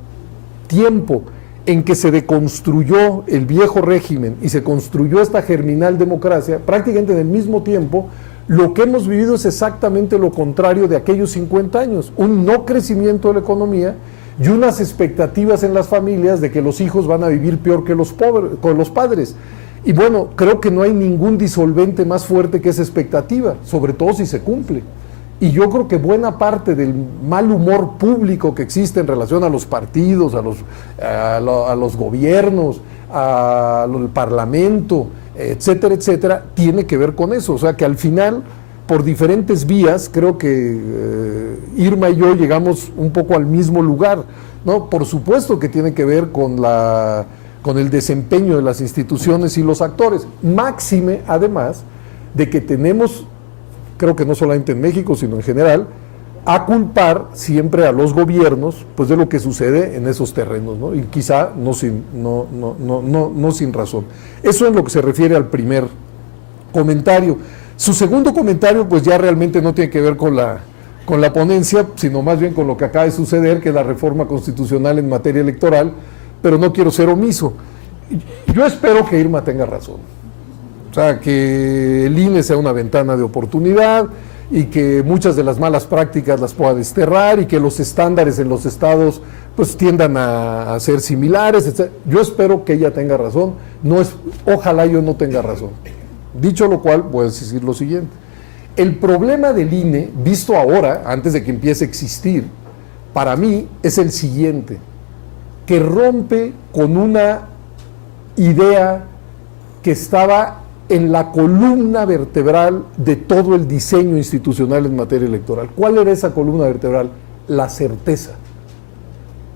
tiempo en que se deconstruyó el viejo régimen y se construyó esta germinal democracia, prácticamente en el mismo tiempo, lo que hemos vivido es exactamente lo contrario de aquellos 50 años, un no crecimiento de la economía y unas expectativas en las familias de que los hijos van a vivir peor que los padres. Y bueno, creo que no hay ningún disolvente más fuerte que esa expectativa, sobre todo si se cumple. Y yo creo que buena parte del mal humor público que existe en relación a los partidos, a los gobiernos, al parlamento, etcétera, etcétera, tiene que ver con eso. O sea que al final, por diferentes vías, creo que Irma y yo llegamos un poco al mismo lugar, ¿no? Por supuesto que tiene que ver con el desempeño de las instituciones y los actores. Máxime, además, de que tenemos, creo que no solamente en México, sino en general, a culpar siempre a los gobiernos pues de lo que sucede en esos terrenos, ¿no? Y quizá no sin razón. Eso es lo que se refiere al primer comentario. Su segundo comentario pues ya realmente no tiene que ver con la ponencia, sino más bien con lo que acaba de suceder, que es la reforma constitucional en materia electoral, pero no quiero ser omiso. Yo espero que Irma tenga razón. O sea, que el INE sea una ventana de oportunidad y que muchas de las malas prácticas las pueda desterrar y que los estándares en los estados pues tiendan a ser similares, etc. Yo espero que ella tenga razón, ojalá yo no tenga razón. Dicho lo cual, voy a decir lo siguiente. El problema del INE, visto ahora, antes de que empiece a existir, para mí es el siguiente, que rompe con una idea que estaba en la columna vertebral de todo el diseño institucional en materia electoral. ¿Cuál era esa columna vertebral? La certeza.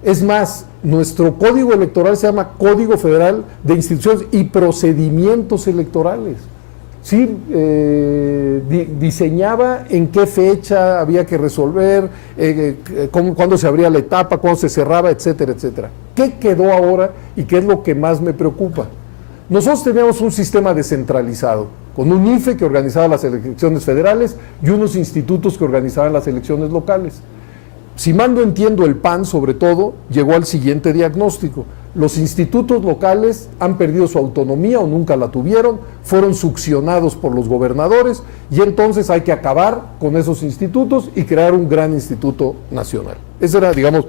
Es más, nuestro código electoral se llama Código Federal de Instituciones y Procedimientos Electorales. Sí, diseñaba en qué fecha había que resolver, cuándo se abría la etapa, cuándo se cerraba, etcétera, etcétera. ¿Qué quedó ahora y qué es lo que más me preocupa? Nosotros teníamos un sistema descentralizado, con un IFE que organizaba las elecciones federales y unos institutos que organizaban las elecciones locales. Si mal no entiendo, el PAN, sobre todo, llegó al siguiente diagnóstico. Los institutos locales han perdido su autonomía o nunca la tuvieron, fueron succionados por los gobernadores y entonces hay que acabar con esos institutos y crear un gran instituto nacional. Ese era, digamos,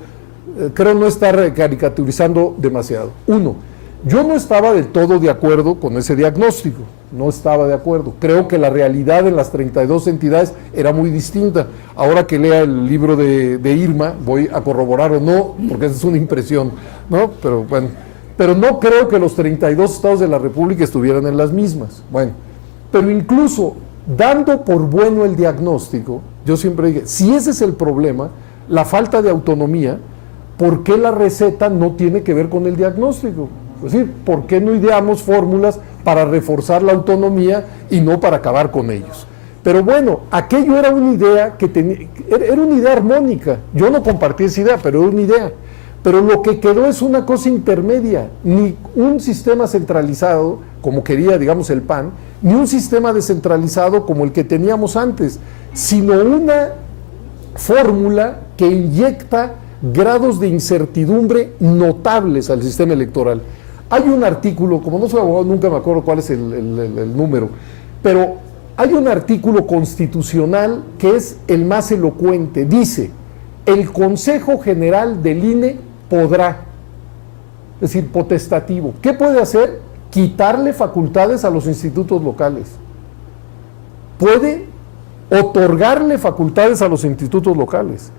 creo no estar caricaturizando demasiado. Uno, yo no estaba del todo de acuerdo con ese diagnóstico, no estaba de acuerdo. Creo que la realidad en las 32 entidades era muy distinta. Ahora que lea el libro de Irma, voy a corroborar o no, porque esa es una impresión, ¿no? Pero bueno, pero no creo que los 32 estados de la República estuvieran en las mismas. Bueno, pero incluso dando por bueno el diagnóstico, yo siempre dije, si ese es el problema, la falta de autonomía, ¿por qué la receta no tiene que ver con el diagnóstico? Es decir, ¿por qué no ideamos fórmulas para reforzar la autonomía y no para acabar con ellos? Pero bueno, aquello era una idea que era una idea armónica. Yo no compartí esa idea, pero era una idea. pero lo que quedó es una cosa intermedia, ni un sistema centralizado, como quería, digamos, el PAN, ni un sistema descentralizado como el que teníamos antes, sino una fórmula que inyecta grados de incertidumbre notables al sistema electoral. Hay un artículo, como no soy abogado, nunca me acuerdo cuál es el número, pero hay un artículo constitucional que es el más elocuente. Dice, el Consejo General del INE podrá, es decir, potestativo. ¿Qué puede hacer? Quitarle facultades a los institutos locales. Puede otorgarle facultades a los institutos locales.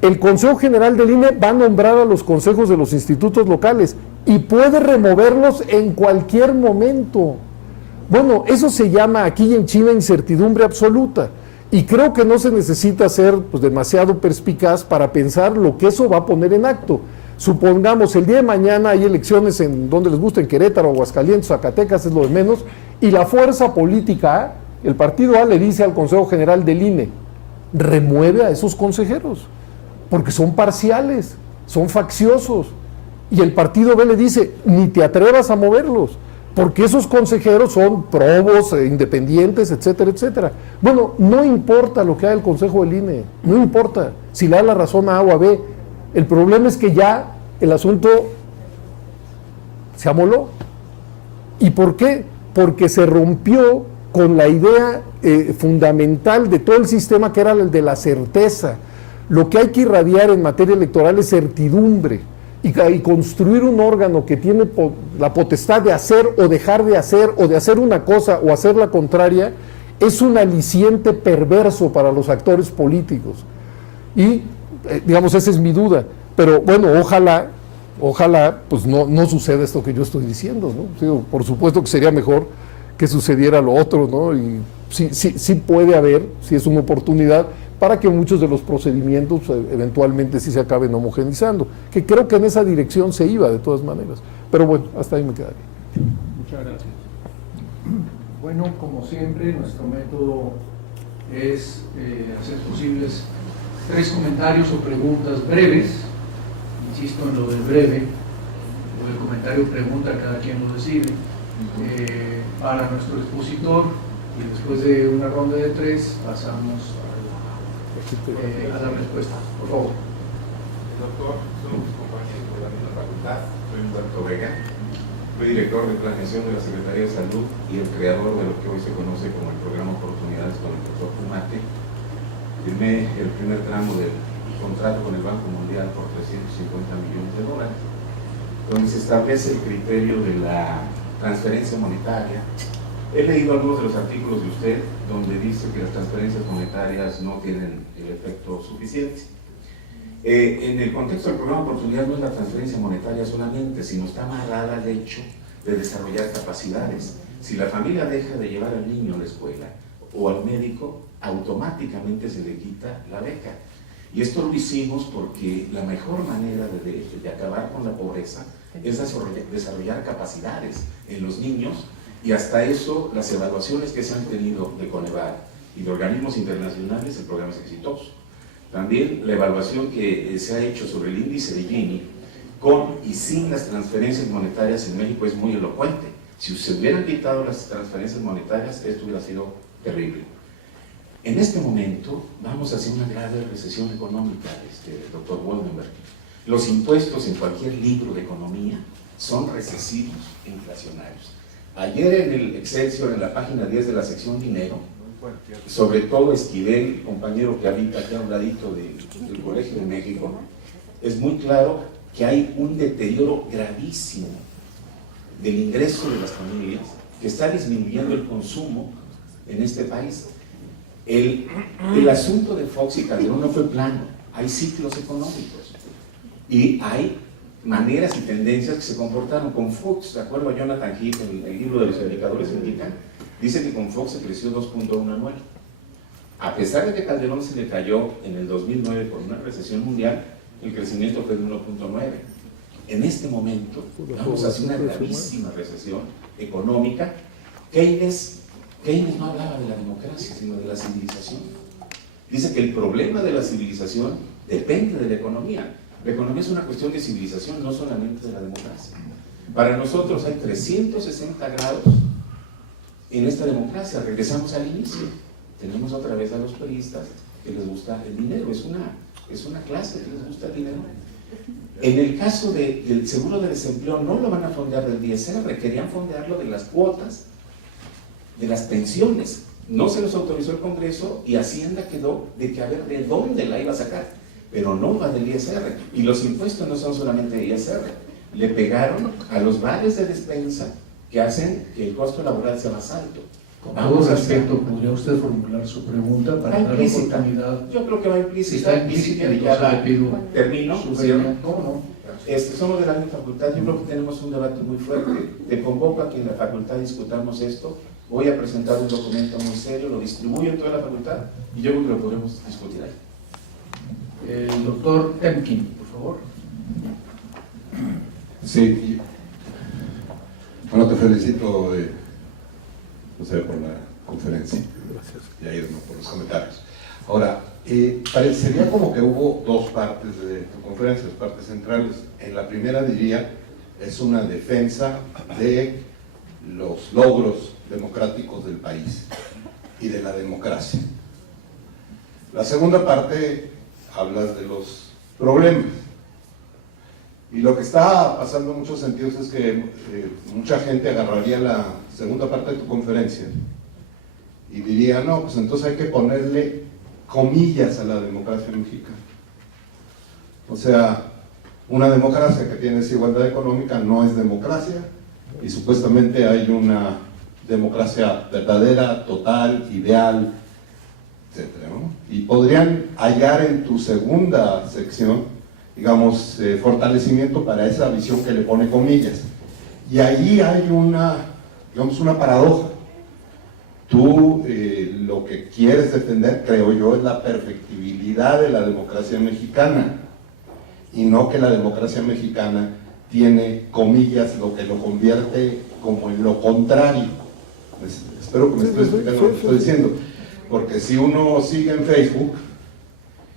El Consejo General del INE va a nombrar a los consejos de los institutos locales y puede removerlos en cualquier momento. Bueno, eso se llama aquí en China incertidumbre absoluta, y creo que no se necesita ser pues, demasiado perspicaz para pensar lo que eso va a poner en acto. Supongamos, el día de mañana hay elecciones en donde les gusta, en Querétaro, Aguascalientes, Zacatecas, es lo de menos, y la fuerza política A, el partido A, le dice al Consejo General del INE, remueve a esos consejeros, porque son parciales, son facciosos, y el partido B le dice, ni te atrevas a moverlos, porque esos consejeros son probos, independientes, etcétera, etcétera. Bueno, no importa lo que haga el Consejo del INE, no importa si le da la razón a A o a B, el problema es que ya el asunto se amoló. ¿Y por qué? Porque se rompió con la idea fundamental de todo el sistema, que era el de la certeza. Lo que hay que irradiar en materia electoral es certidumbre, y construir un órgano que tiene la potestad de hacer o dejar de hacer, o de hacer una cosa o hacer la contraria, es un aliciente perverso para los actores políticos. Y, digamos, esa es mi duda. Pero bueno, ojalá pues no suceda esto que yo estoy diciendo, ¿no? Sí, por supuesto que sería mejor que sucediera lo otro, ¿no? Y sí puede haber, si es una oportunidad, para que muchos de los procedimientos eventualmente sí se acaben homogenizando, que creo que en esa dirección se iba de todas maneras. Pero bueno, hasta ahí me quedaría. Muchas gracias. Bueno, como siempre, nuestro método es hacer posibles 3 comentarios o preguntas breves. Insisto en lo del breve, o el comentario pregunta, cada quien lo decide, para nuestro expositor, y después de una ronda de 3 pasamos a la respuesta. Por favor. Doctor, somos compañeros de la misma facultad. Soy Humberto Vega, soy director de planeación de la Secretaría de Salud y el creador de lo que hoy se conoce como el programa Oportunidades con el doctor Fumate. Firmé el primer tramo del contrato con el Banco Mundial por $350 millones, donde se establece el criterio de la transferencia monetaria. He leído algunos de los artículos de usted donde dice que las transferencias monetarias no tienen el efecto suficiente. En el contexto del programa Oportunidad no es la transferencia monetaria solamente, sino está amarrada al hecho de desarrollar capacidades. Si la familia deja de llevar al niño a la escuela o al médico, automáticamente se le quita la beca. Y esto lo hicimos porque la mejor manera de acabar con la pobreza es desarrollar capacidades en los niños, y hasta eso las evaluaciones que se han tenido de Coneval y de organismos internacionales, el programa es exitoso. También la evaluación que se ha hecho sobre el índice de Gini, con y sin las transferencias monetarias en México, es muy elocuente. Si se hubieran quitado las transferencias monetarias, esto hubiera sido terrible. En este momento vamos hacia una grave recesión económica, doctor Woldenberg. Los impuestos en cualquier libro de economía son recesivos e inflacionarios. Ayer en el Excelsior, en la página 10 de la sección dinero, sobre todo Esquivel, compañero que habita aquí a un ladito del Colegio de México, es muy claro que hay un deterioro gravísimo del ingreso de las familias, que está disminuyendo el consumo en este país. El asunto de Fox y Calderón no fue plano, hay ciclos económicos y hay maneras y tendencias que se comportaron. Con Fox, de acuerdo a Jonathan Heath, el libro de los indicadores indican, dice que con Fox se creció 2.1 anual. A pesar de que Calderón se le cayó en el 2009 por una recesión mundial, el crecimiento fue de 1.9. En este momento vamos hacia una gravísima recesión económica. Keynes no hablaba de la democracia, sino de la civilización. Dice que el problema de la civilización depende de la economía. La economía es una cuestión de civilización, no solamente de la democracia. Para nosotros hay 360 grados en esta democracia. Regresamos al inicio. Tenemos otra vez a los periodistas que les gusta el dinero. Es una clase que les gusta el dinero. En el caso del seguro de desempleo no lo van a fondear del ISR, querían fondearlo de las cuotas, de las pensiones. No se los autorizó el Congreso y Hacienda quedó de que a ver de dónde la iba a sacar, pero no va del ISR. Y los impuestos no son solamente de ISR, le pegaron a los vales de despensa que hacen que el costo laboral sea más alto. Con todo respeto, ¿podría usted formular su pregunta para dar oportunidad? Yo creo que va implícita. Si está implícita, entonces le pido termino. su venia. ¿Cómo no? Somos de la misma facultad, yo creo que tenemos un debate muy fuerte. Te convoco a que en la facultad discutamos esto. Voy a presentar un documento muy serio, lo distribuyo en toda la facultad y yo creo que lo podemos discutir ahí. El doctor Temkin, por favor. Sí, bueno, te felicito, José, por la conferencia. Gracias. Y a Irma por los comentarios. Ahora, parecería como que hubo dos partes de tu conferencia, dos partes centrales. En la primera diría, es una defensa de los logros democráticos del país y de la democracia. La segunda parte, hablas de los problemas. Y lo que está pasando en muchos sentidos es que mucha gente agarraría la segunda parte de tu conferencia y diría, no, pues entonces hay que ponerle comillas a la democracia mexicana. O sea, una democracia que tiene desigualdad económica no es democracia, y supuestamente hay una democracia verdadera, total, ideal, etcétera, ¿no? Y podrían hallar en tu segunda sección, digamos, fortalecimiento para esa visión que le pone comillas. Y ahí hay digamos, una paradoja. Tú lo que quieres defender, creo yo, es la perfectibilidad de la democracia mexicana, y no que la democracia mexicana tiene comillas, lo que lo convierte como en lo contrario. Espero que me estoy explicando lo que estoy diciendo, porque si uno sigue en Facebook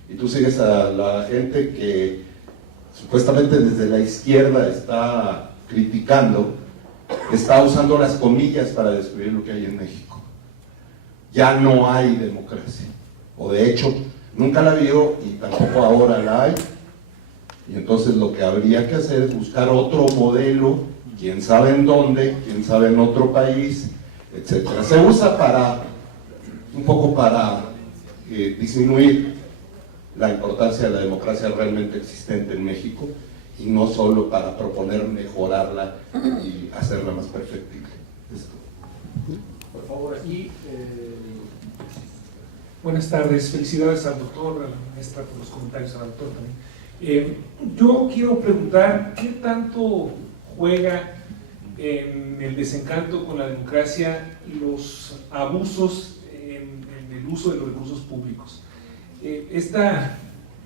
y tú sigues a la gente que supuestamente desde la izquierda está criticando, está usando las comillas para describir lo que hay en México. Ya no hay democracia, o de hecho nunca la ha habido y tampoco ahora la hay. Y entonces lo que habría que hacer es buscar otro modelo, quién sabe en dónde, quién sabe en otro país, etcétera. Se usa un poco para disminuir la importancia de la democracia realmente existente en México, y no solo para proponer mejorarla y hacerla más perfectible. Por favor, aquí. Buenas tardes, felicidades al doctor, a la maestra por los comentarios, al doctor también. Yo quiero preguntar, ¿qué tanto juega en el desencanto con la democracia los abusos en el uso de los recursos públicos? Esta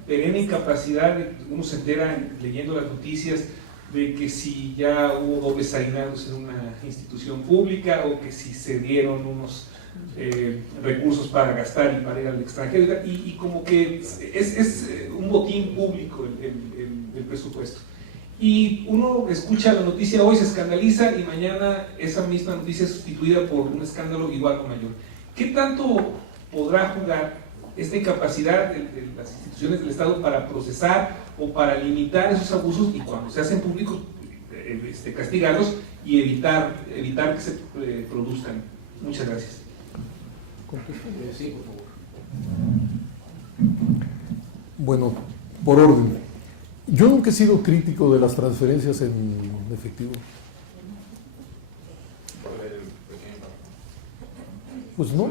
perenne incapacidad, uno se entera leyendo las noticias de que si ya hubo dobles asignados en una institución pública, o que si se dieron unos recursos para gastar y para ir al extranjero, y como que es un botín público el presupuesto. Y uno escucha la noticia hoy, se escandaliza, y mañana esa misma noticia es sustituida por un escándalo igual o mayor. ¿Qué tanto podrá jugar esta incapacidad de las instituciones del Estado para procesar o para limitar esos abusos, y cuando se hacen públicos castigarlos y evitar que se produzcan? Muchas gracias. Sí, por favor. Bueno, por orden. Yo nunca he sido crítico de las transferencias en efectivo. Pues no.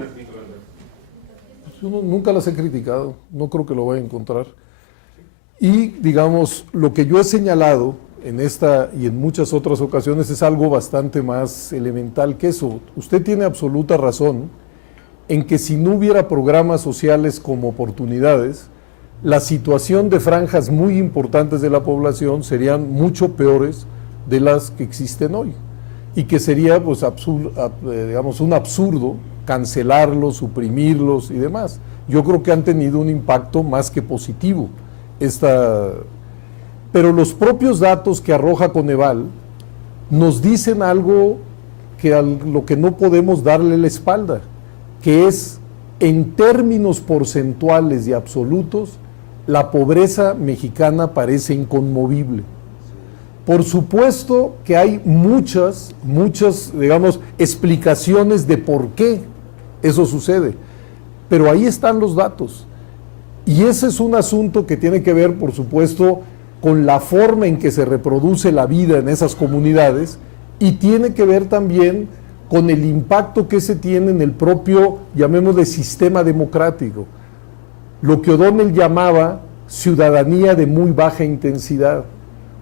Yo nunca las he criticado, no creo que lo vaya a encontrar. Y, digamos, lo que yo he señalado en esta y en muchas otras ocasiones es algo bastante más elemental que eso. Usted tiene absoluta razón en que si no hubiera programas sociales como oportunidades, la situación de franjas muy importantes de la población serían mucho peores de las que existen hoy, y que sería, pues, digamos, un absurdo cancelarlos, suprimirlos y demás. Yo creo que han tenido un impacto más que positivo pero los propios datos que arroja Coneval nos dicen algo que a lo que no podemos darle la espalda, que es, en términos porcentuales y absolutos, la pobreza mexicana parece inconmovible. Por supuesto que hay muchas, digamos, explicaciones de por qué eso sucede, pero ahí están los datos. Y ese es un asunto que tiene que ver, por supuesto, con la forma en que se reproduce la vida en esas comunidades, y tiene que ver también con el impacto que se tiene en el propio, llamémosle, sistema democrático, lo que O'Donnell llamaba ciudadanía de muy baja intensidad,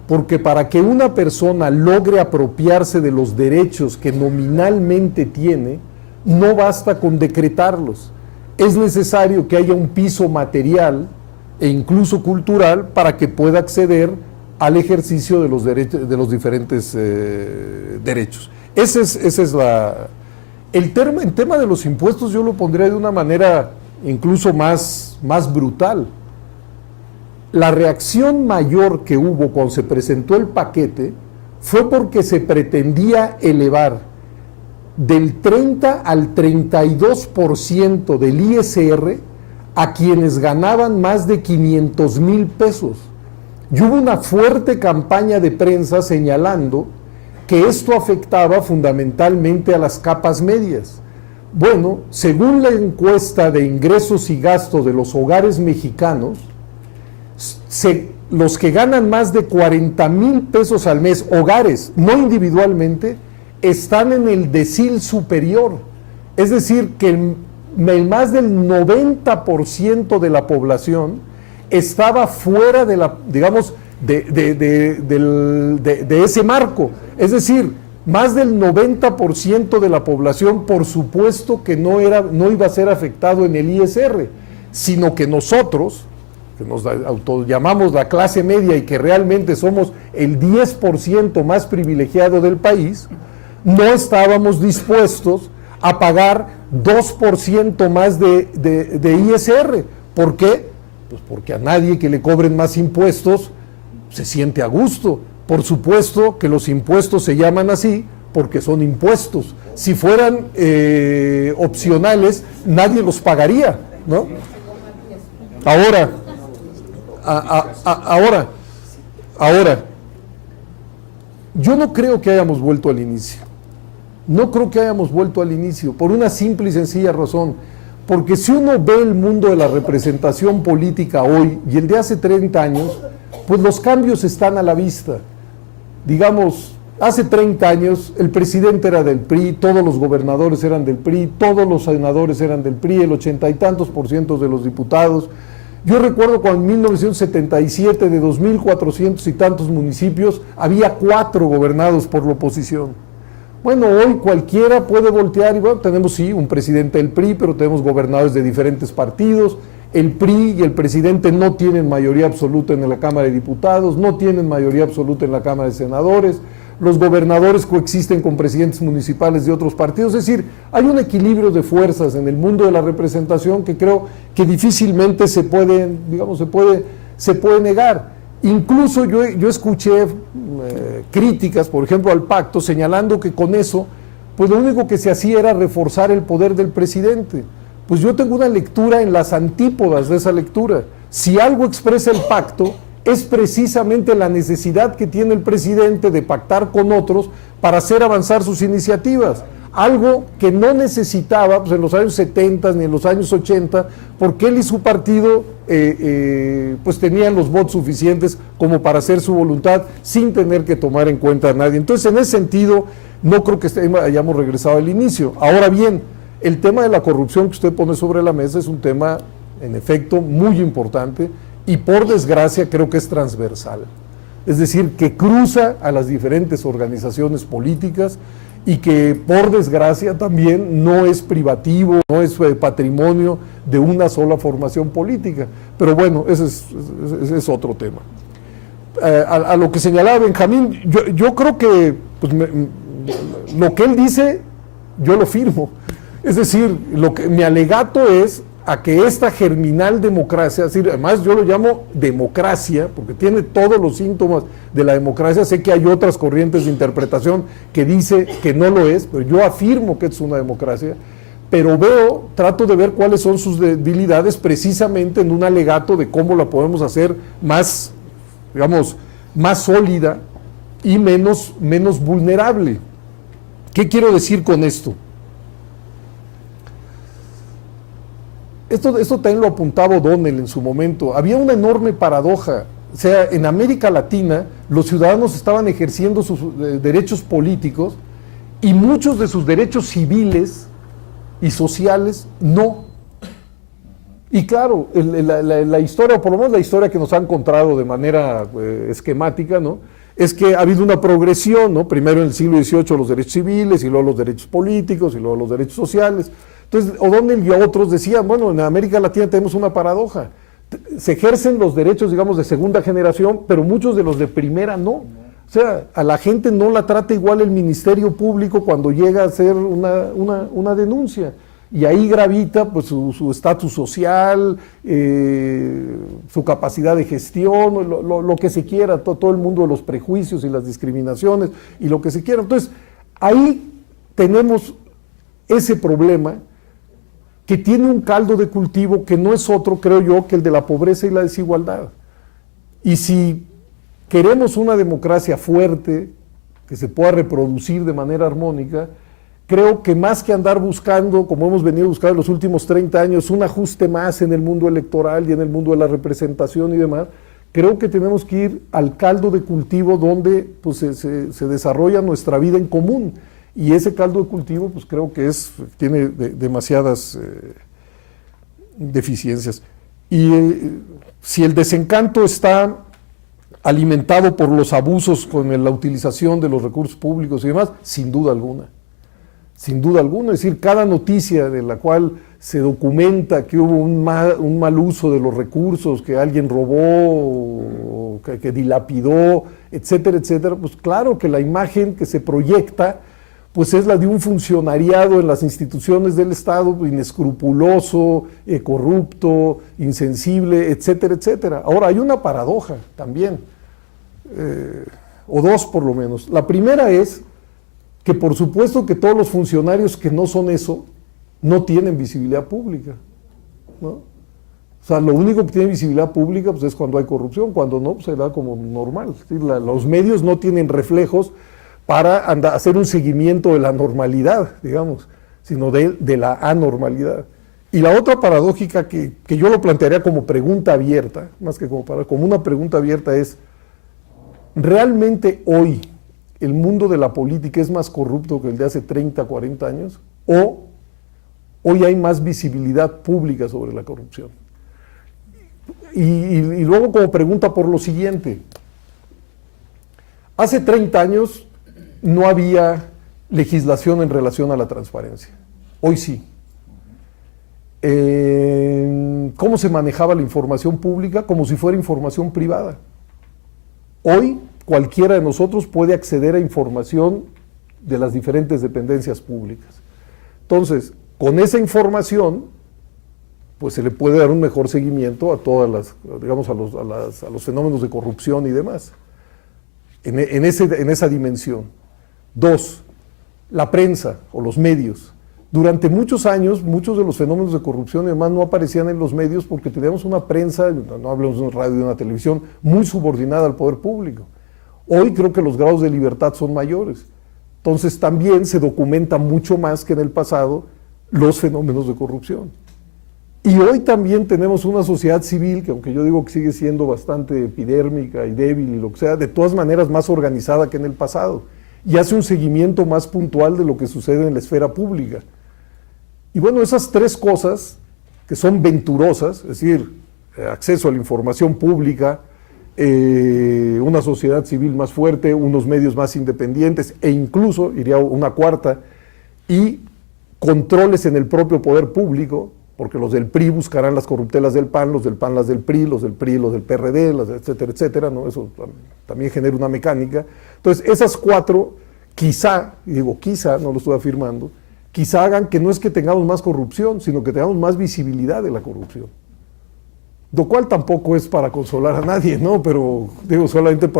porque para que una persona logre apropiarse de los derechos que nominalmente tiene, no basta con decretarlos, es necesario que haya un piso material e incluso cultural para que pueda acceder al ejercicio de los derechos, de los diferentes derechos. Ese es el tema de los impuestos. Yo lo pondría de una manera incluso más brutal. La reacción mayor que hubo cuando se presentó el paquete fue porque se pretendía elevar del 30 al 32% del ISR a quienes ganaban más de 500,000 pesos. Y hubo una fuerte campaña de prensa señalando que esto afectaba fundamentalmente a las capas medias. Bueno, según la encuesta de ingresos y gastos de los hogares mexicanos, los que ganan más de 40,000 pesos al mes, hogares, no individualmente, están en el decil superior. Es decir, que el más del 90% de la población estaba fuera de la, digamos, de ese marco. Es decir, más del 90% de la población, por supuesto que no iba a ser afectado en el ISR, sino que nosotros, que nos llamamos la clase media y que realmente somos el 10% más privilegiado del país, no estábamos dispuestos a pagar 2% más de ISR. ¿Por qué? Pues porque a nadie que le cobren más impuestos se siente a gusto. Por supuesto que los impuestos se llaman así porque son impuestos. Si fueran opcionales, nadie los pagaría, ¿no? Ahora, yo no creo que hayamos vuelto al inicio. No creo que hayamos vuelto al inicio, por una simple y sencilla razón. Porque si uno ve el mundo de la representación política hoy y el de hace 30 años, pues los cambios están a la vista. Digamos, hace 30 años el presidente era del PRI, todos los gobernadores eran del PRI, todos los senadores eran del PRI, el 80 y tantos % de los diputados. Yo recuerdo cuando en 1977, de 2.400 y tantos municipios, había 4 gobernados por la oposición. Bueno, hoy cualquiera puede voltear y bueno, tenemos sí un presidente del PRI, pero tenemos gobernadores de diferentes partidos. El PRI y el presidente no tienen mayoría absoluta en la Cámara de Diputados, no tienen mayoría absoluta en la Cámara de Senadores. Los gobernadores coexisten con presidentes municipales de otros partidos. Es decir, hay un equilibrio de fuerzas en el mundo de la representación que creo que difícilmente se puede negar. Incluso yo escuché críticas, por ejemplo, al pacto, señalando que con eso, pues lo único que se hacía era reforzar el poder del presidente. Pues yo tengo una lectura en las antípodas de esa lectura. Si algo expresa el pacto, es precisamente la necesidad que tiene el presidente de pactar con otros para hacer avanzar sus iniciativas. Algo que no necesitaba pues, en los años 70 ni en los años 80, porque él y su partido pues tenían los votos suficientes como para hacer su voluntad sin tener que tomar en cuenta a nadie. Entonces, en ese sentido, no creo que hayamos regresado al inicio. Ahora bien, el tema de la corrupción que usted pone sobre la mesa es un tema, en efecto, muy importante y por desgracia creo que es transversal. Es decir, que cruza a las diferentes organizaciones políticas y que por desgracia también no es privativo, no es patrimonio de una sola formación política. Pero bueno, ese es otro tema. A lo que señalaba Benjamín, yo creo que pues, lo que él dice, yo lo firmo. Es decir, mi alegato es a que esta germinal democracia, es decir, además yo lo llamo democracia, porque tiene todos los síntomas de la democracia. Sé que hay otras corrientes de interpretación que dice que no lo es, pero yo afirmo que es una democracia, pero trato de ver cuáles son sus debilidades precisamente en un alegato de cómo la podemos hacer más, digamos, más sólida y menos vulnerable. ¿Qué quiero decir con esto? Esto también lo apuntaba O'Donnell en su momento. Había una enorme paradoja. O sea, en América Latina los ciudadanos estaban ejerciendo sus derechos políticos y muchos de sus derechos civiles y sociales no. Y claro, la historia, o por lo menos la historia que nos han contado de manera esquemática, ¿no?, es que ha habido una progresión, ¿no? Primero en el siglo XVIII los derechos civiles, y luego los derechos políticos, y luego los derechos sociales. Entonces, O'Donnell y otros decían, bueno, en América Latina tenemos una paradoja. Se ejercen los derechos, digamos, de segunda generación, pero muchos de los de primera no. O sea, a la gente no la trata igual el Ministerio Público cuando llega a hacer una denuncia. Y ahí gravita pues su estatus social, su capacidad de gestión, lo que se quiera, todo el mundo de los prejuicios y las discriminaciones y lo que se quiera. Entonces, ahí tenemos ese problema que tiene un caldo de cultivo que no es otro, creo yo, que el de la pobreza y la desigualdad. Y si queremos una democracia fuerte, que se pueda reproducir de manera armónica, creo que más que andar buscando, como hemos venido buscando en los últimos 30 años, un ajuste más en el mundo electoral y en el mundo de la representación y demás, creo que tenemos que ir al caldo de cultivo donde pues, se desarrolla nuestra vida en común. Y ese caldo de cultivo, pues creo que tiene demasiadas deficiencias. Y si el desencanto está alimentado por los abusos con la utilización de los recursos públicos y demás, sin duda alguna. Sin duda alguna, es decir, cada noticia de la cual se documenta que hubo un mal uso de los recursos, que alguien robó, que dilapidó, etcétera, etcétera, pues claro que la imagen que se proyecta pues es la de un funcionariado en las instituciones del Estado inescrupuloso, corrupto, insensible, etcétera, etcétera. Ahora, hay una paradoja también, o dos por lo menos. La primera es que por supuesto que todos los funcionarios que no son eso, no tienen visibilidad pública, ¿no? O sea, lo único que tiene visibilidad pública pues, es cuando hay corrupción, cuando no, pues se da como normal. ¿Sí? Los medios no tienen reflejos para hacer un seguimiento de la normalidad, digamos, sino de la anormalidad. Y la otra paradójica que yo lo plantearía como pregunta abierta, más que como una pregunta abierta es, ¿realmente hoy el mundo de la política es más corrupto que el de hace 30, 40 años? ¿O hoy hay más visibilidad pública sobre la corrupción? Y luego como pregunta por lo siguiente, hace 30 años no había legislación en relación a la transparencia. Hoy sí. ¿Cómo se manejaba la información pública? Como si fuera información privada. Hoy cualquiera de nosotros puede acceder a información de las diferentes dependencias públicas. Entonces, con esa información, pues se le puede dar un mejor seguimiento a todas las, digamos, a los fenómenos de corrupción y demás. En esa dimensión. Dos, la prensa o los medios. Durante muchos años, muchos de los fenómenos de corrupción y demás no aparecían en los medios porque teníamos una prensa, no hablemos de una radio y de una televisión, muy subordinada al poder público. Hoy creo que los grados de libertad son mayores. Entonces también se documenta mucho más que en el pasado los fenómenos de corrupción. Y hoy también tenemos una sociedad civil que, aunque yo digo que sigue siendo bastante epidérmica y débil y lo que sea, de todas maneras más organizada que en el pasado. Y hace un seguimiento más puntual de lo que sucede en la esfera pública. Y bueno, esas tres cosas que son venturosas, es decir, acceso a la información pública, una sociedad civil más fuerte, unos medios más independientes e incluso, iría una cuarta, y controles en el propio poder público, porque los del PRI buscarán las corruptelas del PAN, los del PAN las del PRI, los del PRI los del PRD, etcétera, etcétera, ¿no? Eso también genera una mecánica. Entonces, esas cuatro, quizá, y digo quizá, no lo estoy afirmando, quizá hagan que no es que tengamos más corrupción, sino que tengamos más visibilidad de la corrupción. Lo cual tampoco es para consolar a nadie, ¿no? Pero digo, solamente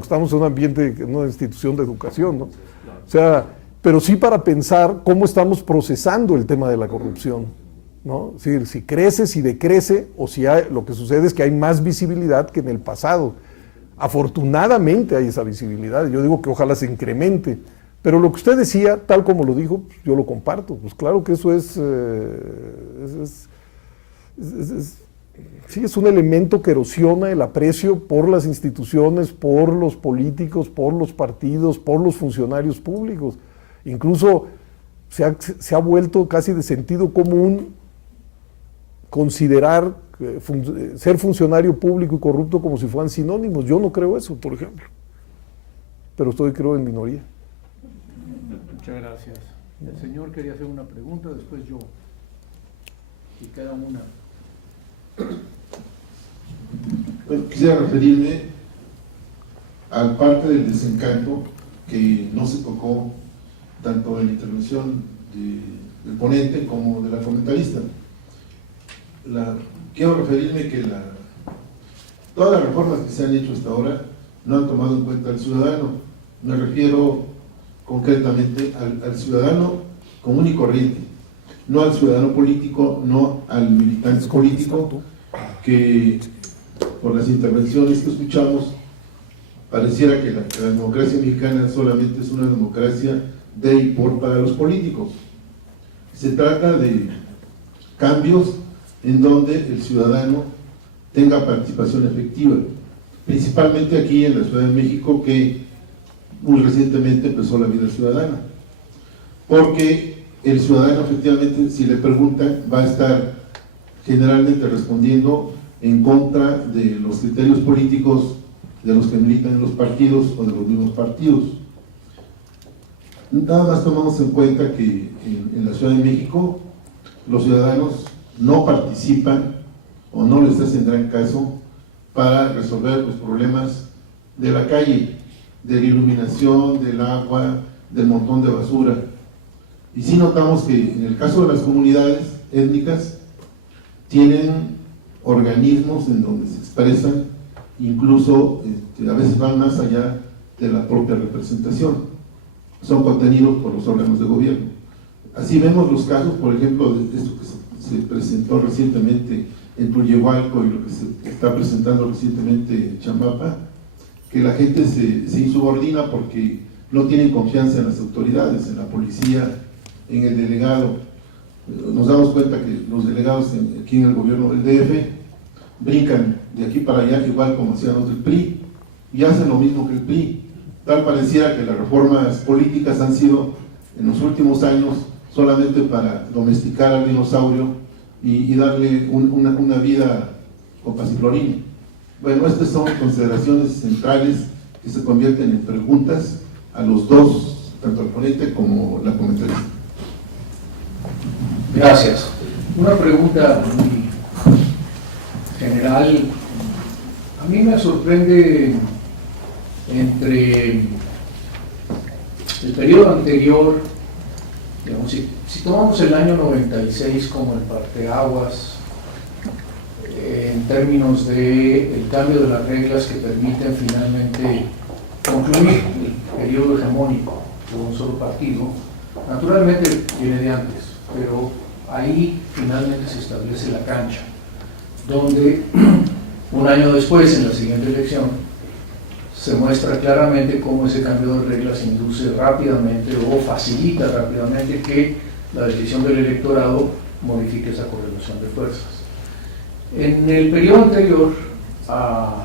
estamos en un ambiente, en una institución de educación, ¿no? O sea, pero sí para pensar cómo estamos procesando el tema de la corrupción, ¿no? Es decir, si crece, si decrece, o si lo que sucede es que hay más visibilidad que en el pasado. Afortunadamente hay esa visibilidad, yo digo que ojalá se incremente, pero lo que usted decía, tal como lo dijo, pues yo lo comparto. Pues claro que eso sí, es un elemento que erosiona el aprecio por las instituciones, por los políticos, por los partidos, por los funcionarios públicos. Incluso se ha vuelto casi de sentido común considerar ser funcionario público y corrupto como si fueran sinónimos. Yo no creo eso, por ejemplo, pero creo en minoría. Muchas gracias. El señor quería hacer una pregunta, después yo. Y queda una. Bueno, quisiera referirme al parte del desencanto que no se tocó tanto en la intervención del ponente como de la comentarista. Quiero referirme que todas las reformas que se han hecho hasta ahora no han tomado en cuenta al ciudadano. Me refiero concretamente al ciudadano común y corriente, no al ciudadano político, no al militante político, que por las intervenciones que escuchamos pareciera que la democracia mexicana solamente es una democracia de y por para los políticos. Se trata de cambios en donde el ciudadano tenga participación efectiva, principalmente aquí en la Ciudad de México, que muy recientemente empezó la vida ciudadana, porque el ciudadano efectivamente, si le preguntan, va a estar generalmente respondiendo en contra de los criterios políticos de los que militan en los partidos o de los mismos partidos. Nada más tomamos en cuenta que en la Ciudad de México los ciudadanos no participan o no les hacen gran caso para resolver los problemas de la calle, de la iluminación, del agua, del montón de basura. Y sí notamos que en el caso de las comunidades étnicas tienen organismos en donde se expresan, incluso a veces van más allá de la propia representación, son contenidos por los órganos de gobierno. Así vemos los casos, por ejemplo, de esto que se presentó recientemente en Tullehualco y lo que se está presentando recientemente en Chambapa, que la gente se insubordina porque no tienen confianza en las autoridades, en la policía, en el delegado. Nos damos cuenta que los delegados aquí en el gobierno del DF brincan de aquí para allá igual como hacían los del PRI y hacen lo mismo que el PRI. Tal pareciera que las reformas políticas han sido en los últimos años solamente para domesticar al dinosaurio y darle una vida con pasiflorina. Bueno, estas son consideraciones centrales que se convierten en preguntas a los dos, tanto al ponente como la comentarista. Gracias. Una pregunta muy general. A mí me sorprende entre el periodo anterior, digamos, si tomamos el año 96 como el parteaguas, en términos del cambio de las reglas que permiten finalmente concluir el periodo hegemónico de un solo partido, naturalmente viene de antes, pero ahí finalmente se establece la cancha, donde un año después, en la siguiente elección, se muestra claramente cómo ese cambio de reglas induce rápidamente o facilita rápidamente que la decisión del electorado modifique esa correlación de fuerzas. En el periodo anterior a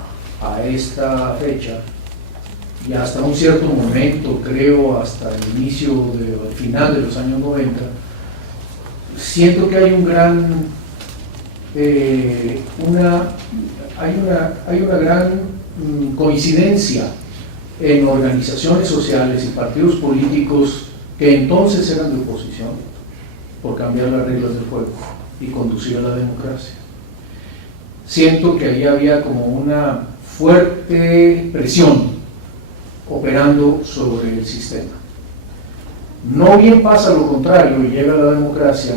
esta fecha, y hasta un cierto momento, creo, hasta el inicio, al final de los años 90, siento que hay un gran, hay una gran coincidencia en organizaciones sociales y partidos políticos que entonces eran de oposición por cambiar las reglas del juego y conducir a la democracia. Siento que ahí había como una fuerte presión operando sobre el sistema. No bien pasa lo contrario y llega la democracia,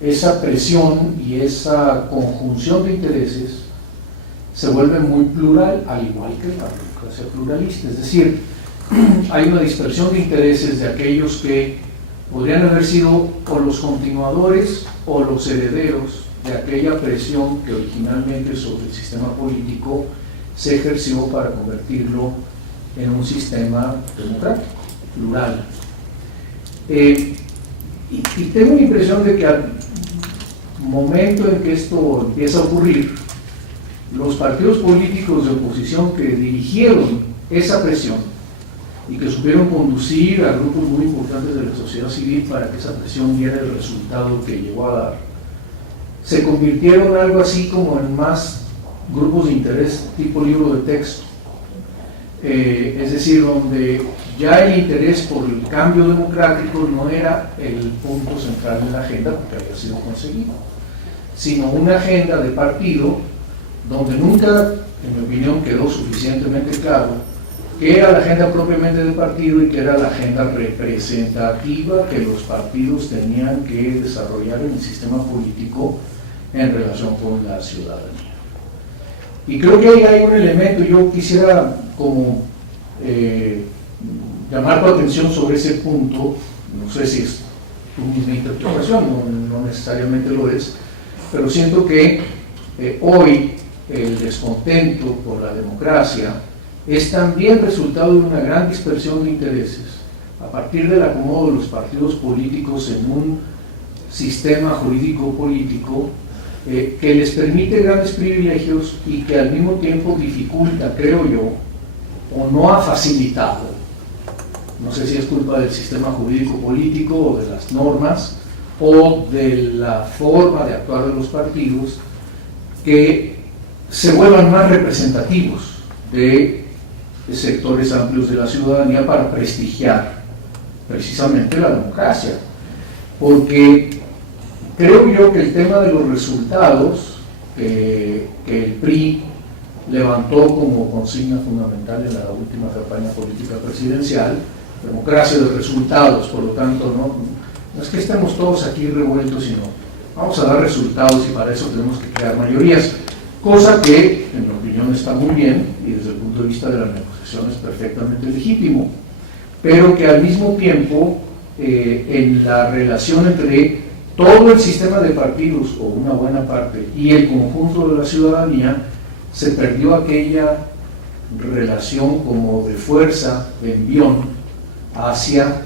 esa presión y esa conjunción de intereses se vuelve muy plural, al igual que la democracia pluralista. Es decir, hay una dispersión de intereses de aquellos que podrían haber sido o los continuadores o los herederos de aquella presión que originalmente sobre el sistema político se ejerció para convertirlo en un sistema democrático, plural. Y tengo la impresión de que al momento en que esto empieza a ocurrir, los partidos políticos de oposición que dirigieron esa presión y que supieron conducir a grupos muy importantes de la sociedad civil para que esa presión diera el resultado que llegó a dar, se convirtieron en algo así como en más grupos de interés tipo libro de texto. Es decir, donde ya el interés por el cambio democrático no era el punto central de la agenda porque había sido conseguido, sino una agenda de partido donde nunca, en mi opinión, quedó suficientemente claro que era la agenda propiamente de partido y que era la agenda representativa que los partidos tenían que desarrollar en el sistema político en relación con la ciudadanía. Y creo que ahí hay un elemento, yo quisiera como llamar tu atención sobre ese punto, no sé si es tu misma interpretación, no necesariamente lo es, pero siento que hoy el descontento por la democracia es también resultado de una gran dispersión de intereses a partir del acomodo de los partidos políticos en un sistema jurídico político que les permite grandes privilegios y que al mismo tiempo dificulta, creo yo, o no ha facilitado, no sé si es culpa del sistema jurídico político o de las normas o de la forma de actuar de los partidos, que se vuelvan más representativos de sectores amplios de la ciudadanía para prestigiar precisamente la democracia. Porque creo yo que el tema de los resultados que el PRI levantó como consigna fundamental en la última campaña política presidencial, democracia de resultados, por lo tanto no es que estemos todos aquí revueltos, sino vamos a dar resultados y para eso tenemos que crear mayorías, cosa que en mi opinión está muy bien y desde el punto de vista de la negociación es perfectamente legítimo, pero que al mismo tiempo en la relación entre todo el sistema de partidos o una buena parte y el conjunto de la ciudadanía se perdió aquella relación como de fuerza, de envión hacia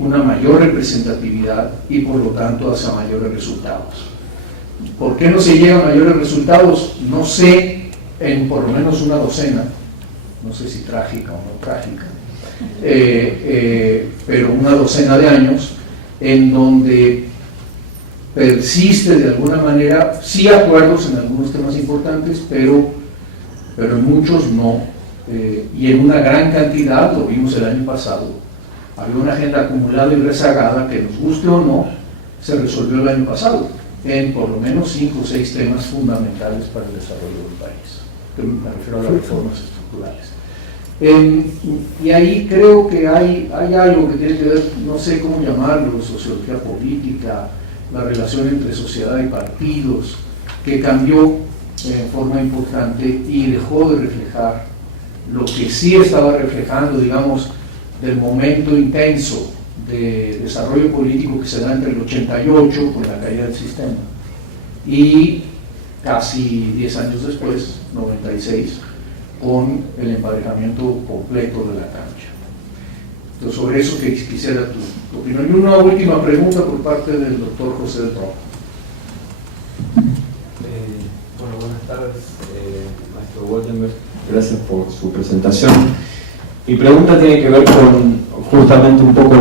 una mayor representatividad y por lo tanto hacia mayores resultados. ¿Por qué no se llegan a mayores resultados? No sé, en por lo menos una docena, no sé si trágica o no trágica, pero una docena de años en donde persiste de alguna manera, sí acuerdos en algunos temas importantes, pero en muchos no, y en una gran cantidad, lo vimos el año pasado, había una agenda acumulada y rezagada que nos guste o no, se resolvió el año pasado, en por lo menos 5 o 6 temas fundamentales para el desarrollo del país, que me refiero a las reformas estructurales. Y ahí creo que hay algo que tiene que ver, no sé cómo llamarlo, sociología política, la relación entre sociedad y partidos, que cambió en forma importante y dejó de reflejar lo que sí estaba reflejando, digamos, del momento intenso de desarrollo político que se da entre el 88 con la caída del sistema y casi 10 años después, 96, con el emparejamiento completo de la cancha. Entonces, sobre eso que quisiera tu opinión. Y una última pregunta por parte del doctor José del Tronco. Bueno, buenas tardes, maestro Woldenberg. Gracias por su presentación. Mi pregunta tiene que ver con justamente un poco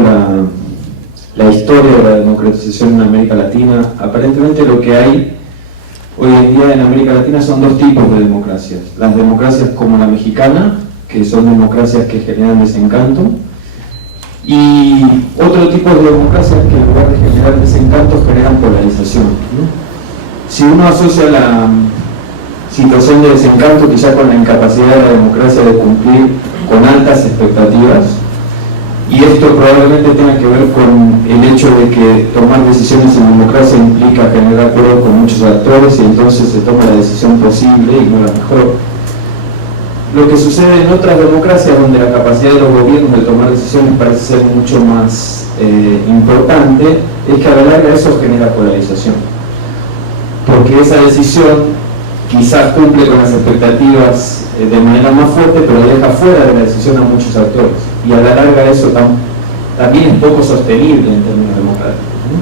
la historia de la democratización en América Latina. Aparentemente lo que hay hoy en día en América Latina son 2 tipos de democracias. Las democracias como la mexicana, que son democracias que generan desencanto, y otro tipo de democracias que en lugar de generar desencanto generan polarización, ¿no? Si uno asocia la situación de desencanto quizá con la incapacidad de la democracia de cumplir con altas expectativas, Y esto probablemente tenga que ver con el hecho de que tomar decisiones en democracia implica generar acuerdo con muchos actores y entonces se toma la decisión posible y no la mejor. Lo que sucede en otras democracias donde la capacidad de los gobiernos de tomar decisiones parece ser mucho más importante, es que a la larga eso genera polarización. Porque esa decisión quizás cumple con las expectativas de manera más fuerte, pero deja fuera de la decisión a muchos actores. Y a la larga eso también es poco sostenible en términos democráticos, ¿no?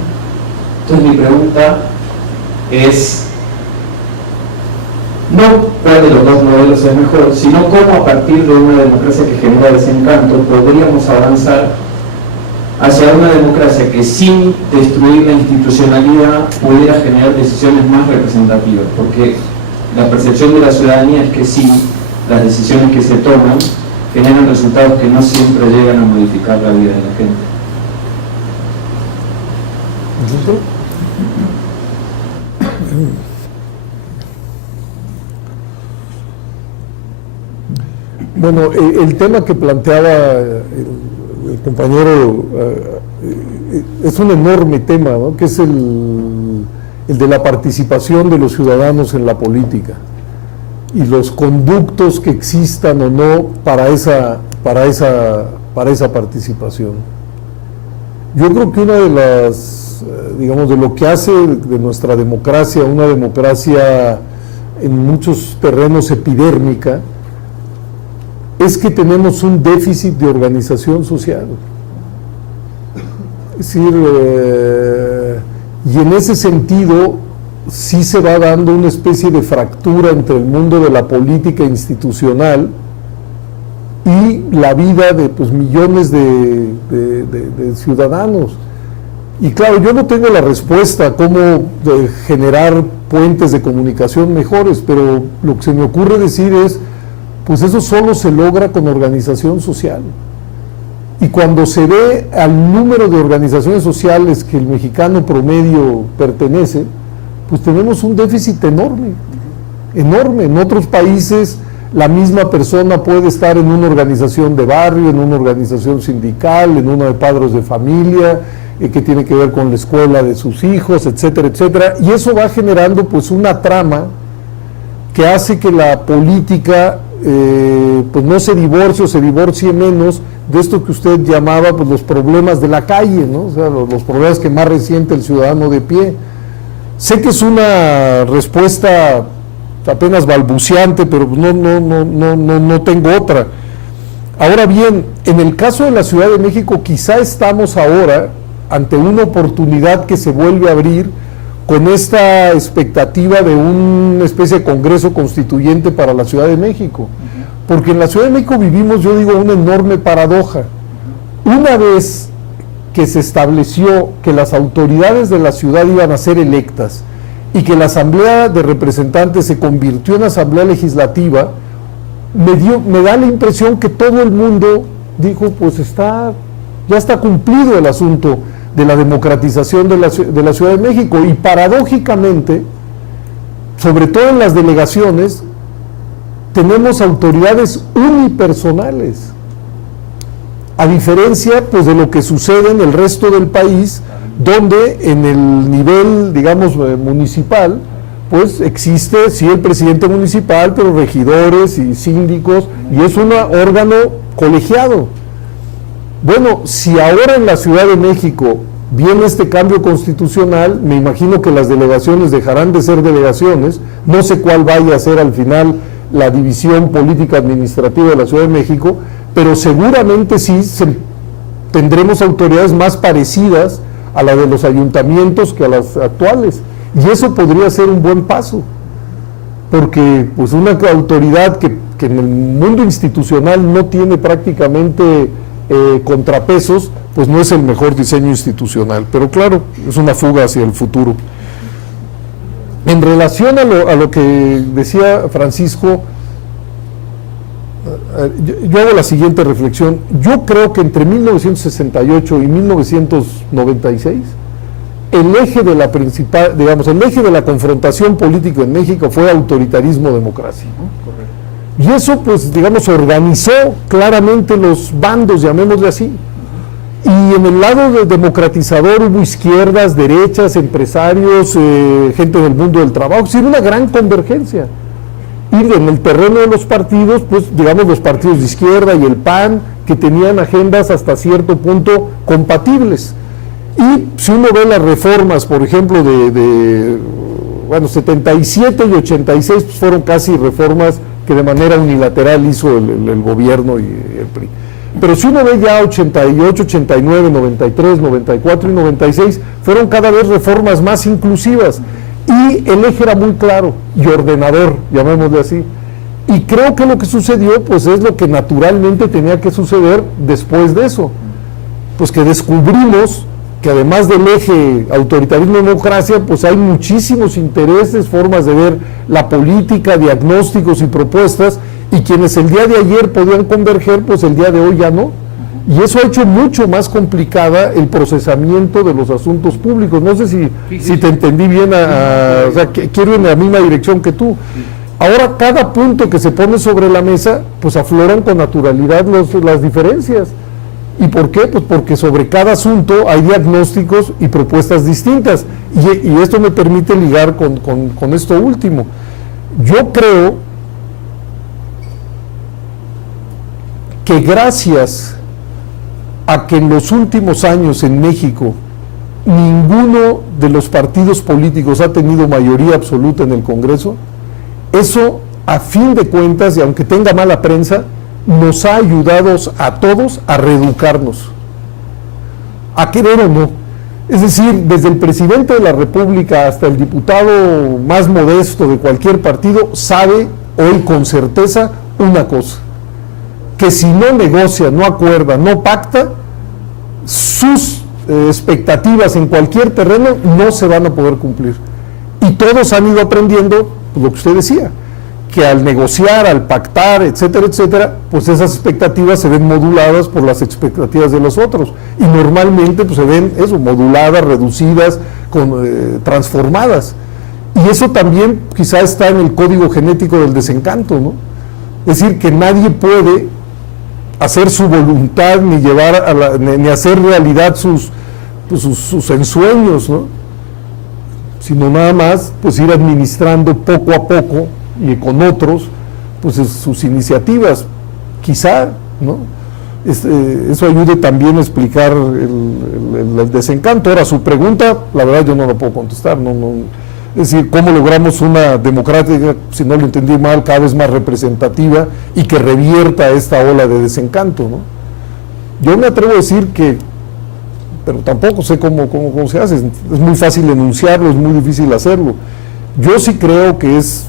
Entonces mi pregunta es, no cuál de los dos modelos es mejor, sino cómo a partir de una democracia que genera desencanto podríamos avanzar hacia una democracia que sin destruir la institucionalidad pudiera generar decisiones más representativas, porque la percepción de la ciudadanía es que sí, las decisiones que se toman generan resultados que no siempre llegan a modificar la vida de la gente. Bueno, el tema que planteaba el compañero es un enorme tema, ¿no? Que es el de la participación de los ciudadanos en la política y los conductos que existan o no para esa participación. Yo creo que una de las, digamos, de lo que hace de nuestra democracia una democracia en muchos terrenos epidérmica, es que tenemos un déficit de organización social. Es decir, y en ese sentido sí se va dando una especie de fractura entre el mundo de la política institucional y la vida de pues, millones de ciudadanos. Y claro, yo no tengo la respuesta a cómo generar puentes de comunicación mejores, pero lo que se me ocurre decir es, pues eso solo se logra con organización social. Y cuando se ve al número de organizaciones sociales que el mexicano promedio pertenece, pues tenemos un déficit enorme, enorme. En otros países la misma persona puede estar en una organización de barrio, en una organización sindical, en una de padres de familia, que tiene que ver con la escuela de sus hijos, etcétera, etcétera. Y eso va generando pues una trama que hace que la política pues no se divorcie o se divorcie menos de esto que usted llamaba pues los problemas de la calle, ¿no? O sea, los problemas que más resiente el ciudadano de pie. Sé que es una respuesta apenas balbuceante, pero no tengo otra. Ahora bien, en el caso de la Ciudad de México, quizá estamos ahora ante una oportunidad que se vuelve a abrir con esta expectativa de una especie de Congreso Constituyente para la Ciudad de México. Porque en la Ciudad de México vivimos, yo digo, una enorme paradoja. Una vez que se estableció que las autoridades de la ciudad iban a ser electas y que la Asamblea de Representantes se convirtió en Asamblea Legislativa, me da la impresión que todo el mundo dijo, pues ya está cumplido el asunto de la democratización de la Ciudad de México. Y paradójicamente, sobre todo en las delegaciones, tenemos autoridades unipersonales, a diferencia pues de lo que sucede en el resto del país, donde en el nivel, digamos, municipal, pues existe, sí, el presidente municipal, pero regidores y síndicos, y es un órgano colegiado. Bueno, si ahora en la Ciudad de México viene este cambio constitucional, me imagino que las delegaciones dejarán de ser delegaciones, no sé cuál vaya a ser al final la división política administrativa de la Ciudad de México, pero seguramente sí tendremos autoridades más parecidas a la de los ayuntamientos que a las actuales, y eso podría ser un buen paso, porque pues una autoridad que en el mundo institucional no tiene prácticamente contrapesos, pues no es el mejor diseño institucional, pero claro, es una fuga hacia el futuro. En relación a lo que decía Francisco, yo hago la siguiente reflexión. Yo creo que entre 1968 y 1996, el eje de la principal, digamos, el eje de la confrontación política en México fue autoritarismo-democracia, ¿no? Y eso, pues, digamos, organizó claramente los bandos, llamémosle así. Y en el lado democratizador hubo izquierdas, derechas, empresarios, gente del mundo del trabajo, es decir, una gran convergencia. Y en el terreno de los partidos, pues digamos los partidos de izquierda y el PAN, que tenían agendas hasta cierto punto compatibles. Y si uno ve las reformas, por ejemplo, bueno, 77 y 86 pues fueron casi reformas que de manera unilateral hizo el gobierno y el PRI. Pero si uno ve ya 88, 89, 93, 94 y 96, fueron cada vez reformas más inclusivas. Y el eje era muy claro y ordenador, llamémosle así. Y creo que lo que sucedió, pues es lo que naturalmente tenía que suceder después de eso. Pues que descubrimos que además del eje autoritarismo-democracia, pues hay muchísimos intereses, formas de ver la política, diagnósticos y propuestas, y quienes el día de ayer podían converger, pues el día de hoy ya no. Y eso ha hecho mucho más complicada el procesamiento de los asuntos públicos. No sé si te entendí bien, o sea, quiero ir en la misma dirección que tú. Ahora cada punto que se pone sobre la mesa, pues afloran con naturalidad las diferencias. ¿Y por qué? Pues porque sobre cada asunto hay diagnósticos y propuestas distintas. Y esto me permite ligar con esto último. Yo creo que gracias a que en los últimos años en México ninguno de los partidos políticos ha tenido mayoría absoluta en el Congreso, eso a fin de cuentas, y aunque tenga mala prensa, nos ha ayudado a todos a reeducarnos, a querer o no. Es decir, desde el presidente de la República hasta el diputado más modesto de cualquier partido sabe hoy con certeza una cosa: que si no negocia, no acuerda, no pacta, sus expectativas en cualquier terreno no se van a poder cumplir. Y todos han ido aprendiendo pues, lo que usted decía, que al negociar, al pactar, etcétera, etcétera, pues esas expectativas se ven moduladas por las expectativas de los otros. Y normalmente pues se ven eso, moduladas, reducidas, transformadas. Y eso también quizá está en el código genético del desencanto, ¿no? Es decir, que nadie puede hacer su voluntad ni llevar ni hacer realidad sus ensueños, ¿no? Sino nada más pues ir administrando poco a poco y con otros pues sus iniciativas, quizá, ¿no? Eso ayude también a explicar el desencanto. Ahora, su pregunta, la verdad yo no la puedo contestar, es decir, ¿cómo logramos una democracia, si no lo entendí mal, cada vez más representativa y que revierta esta ola de desencanto, ¿no? Yo me atrevo a decir que, pero tampoco sé cómo se hace, es muy fácil enunciarlo, es muy difícil hacerlo. Yo sí creo que es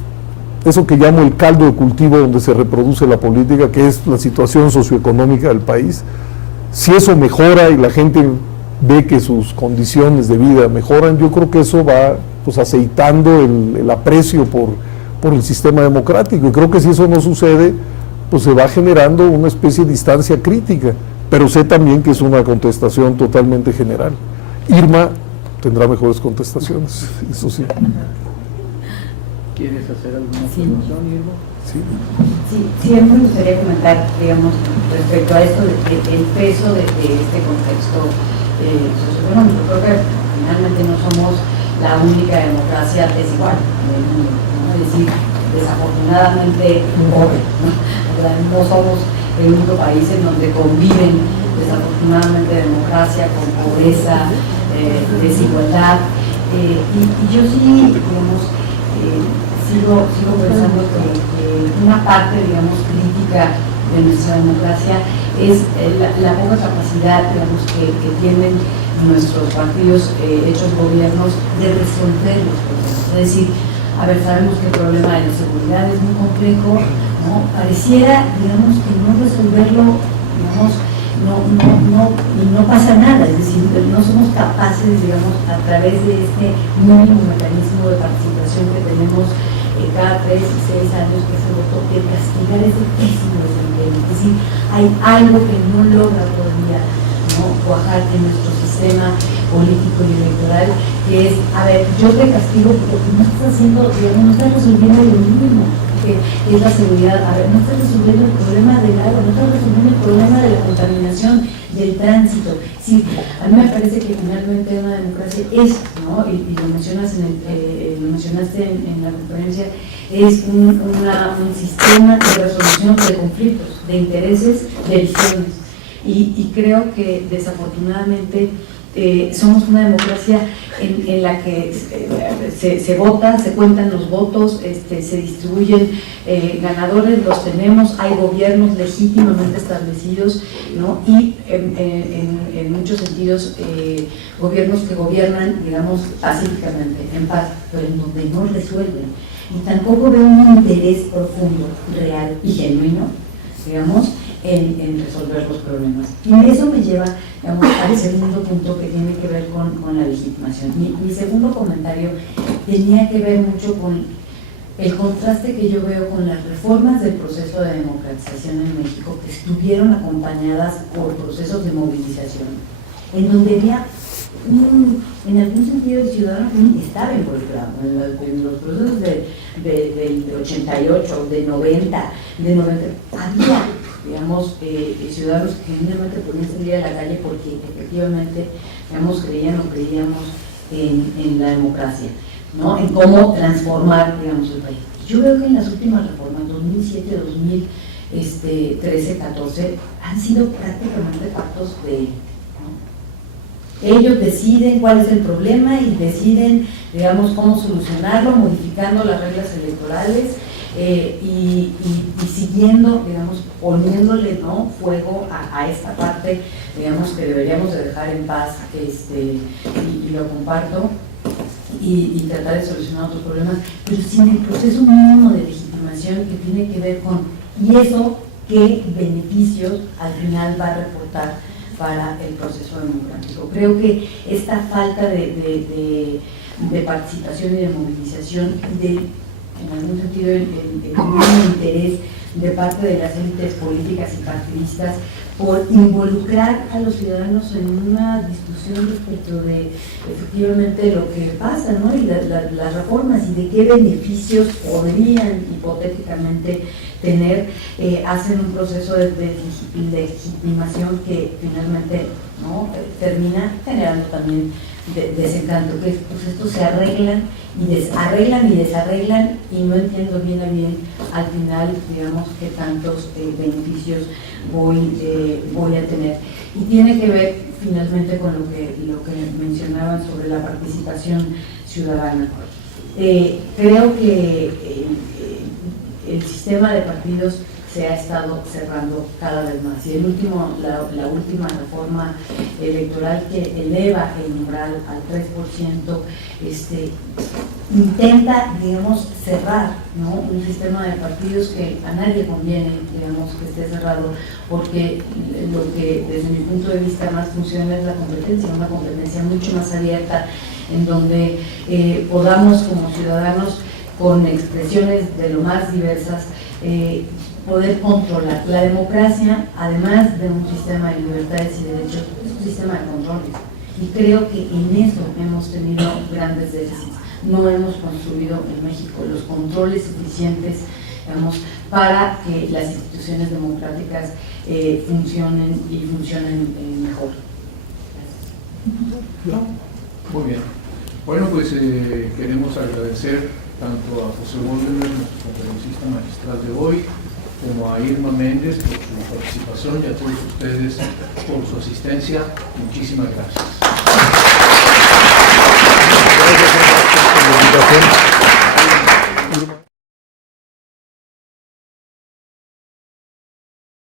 eso que llamo el caldo de cultivo donde se reproduce la política, que es la situación socioeconómica del país. Si eso mejora y la gente ve que sus condiciones de vida mejoran, yo creo que eso va pues aceitando el aprecio por el sistema democrático, y creo que si eso no sucede, pues se va generando una especie de distancia crítica, pero sé también que es una contestación totalmente general. Irma tendrá mejores contestaciones, eso sí. ¿Quieres hacer alguna observación, Irma? Sí, me gustaría comentar, digamos, respecto a esto, de que el peso de este contexto socioeconómico. Creo que finalmente no somos la única democracia desigual en el mundo, ¿no? Es decir, desafortunadamente no somos el único país en donde conviven desafortunadamente democracia con pobreza, desigualdad, y yo sí, digamos, sigo pensando que una parte, digamos, crítica de nuestra democracia es la poca capacidad, digamos, que tienen nuestros partidos hechos gobiernos de resolver los problemas. Es decir, a ver, sabemos que el problema de la seguridad es muy complejo, ¿no? Pareciera, digamos, que no resolverlo, digamos, no pasa nada, es decir, no somos capaces, digamos, a través de este mínimo mecanismo de participación que tenemos cada 3 y 6 años que se votó, de castigar ese pésimo desempeño. Es decir, hay algo que no logra todavía, ¿no?, cuajar en nuestro sistema político y electoral, que es, a ver, yo te castigo porque no estás haciendo, digamos, no estás resolviendo lo mínimo, que es la seguridad. A ver, no estás resolviendo el problema del agua, no estás resolviendo el problema de la contaminación, del tránsito. Sí, a mí me parece que finalmente una democracia es, ¿no? Y lo mencionas lo mencionaste en la conferencia, es un sistema de resolución de conflictos, de intereses, de visiones. Y creo que desafortunadamente somos una democracia en la que se vota, se cuentan los votos, se distribuyen ganadores, los tenemos, hay gobiernos legítimamente establecidos, ¿no? Y en muchos sentidos gobiernos que gobiernan, digamos, pacíficamente, en paz, pero en donde no resuelven. Y tampoco veo un interés profundo, real y genuino, digamos, en resolver los problemas. Y eso me lleva, digamos, al segundo punto que tiene que ver con la legitimación. Mi segundo comentario tenía que ver mucho con el contraste que yo veo con las reformas del proceso de democratización en México, que estuvieron acompañadas por procesos de movilización, en donde había en algún sentido el ciudadano estaba involucrado en los procesos del 88, de 90, había, digamos, ciudadanos que genuinamente podían salir a la calle porque efectivamente, digamos, creíamos en la democracia, ¿no? En cómo transformar, digamos, el país. Yo veo que en las últimas reformas, 2007, 2013, 14, han sido prácticamente pactos de, ¿no? Ellos deciden cuál es el problema y deciden, digamos, cómo solucionarlo, modificando las reglas electorales y siguiendo, digamos, poniéndole, ¿no?, fuego a esta parte, digamos, que deberíamos de dejar en paz, y lo comparto, y tratar de solucionar otros problemas, pero sin el proceso mínimo de legitimación que tiene que ver con, ¿y eso qué beneficios al final va a reportar para el proceso democrático? Creo que esta falta de participación y de movilización, en algún sentido el interés de parte de las élites políticas y partidistas por involucrar a los ciudadanos en una discusión respecto de efectivamente lo que pasa, ¿no?, y las reformas y de qué beneficios podrían hipotéticamente tener, hacen un proceso de legitimación que finalmente, ¿no?, termina generando también desencanto, que pues estos se arreglan y desarreglan y no entiendo bien a bien al final, digamos, qué tantos beneficios voy a tener. Y tiene que ver finalmente con lo que mencionaban sobre la participación ciudadana. Creo que el sistema de partidos se ha estado cerrando cada vez más. Y la última reforma electoral que eleva el umbral al 3%, intenta, digamos, cerrar, ¿no?, un sistema de partidos que a nadie conviene, digamos, que esté cerrado, porque lo que desde mi punto de vista más funciona es la competencia, una competencia mucho más abierta, en donde podamos como ciudadanos, con expresiones de lo más diversas, poder controlar. La democracia, además de un sistema de libertades y derechos, es un sistema de controles. Y creo que en eso hemos tenido grandes déficits. No hemos construido en México los controles suficientes, digamos, para que las instituciones democráticas funcionen mejor. Gracias. Muy bien. Bueno, pues queremos agradecer tanto a José Woldenberg, nuestro conferencista magistral de hoy, como a Irma Méndez por su participación y a todos ustedes por su asistencia. Muchísimas gracias. Gracias por la invitación.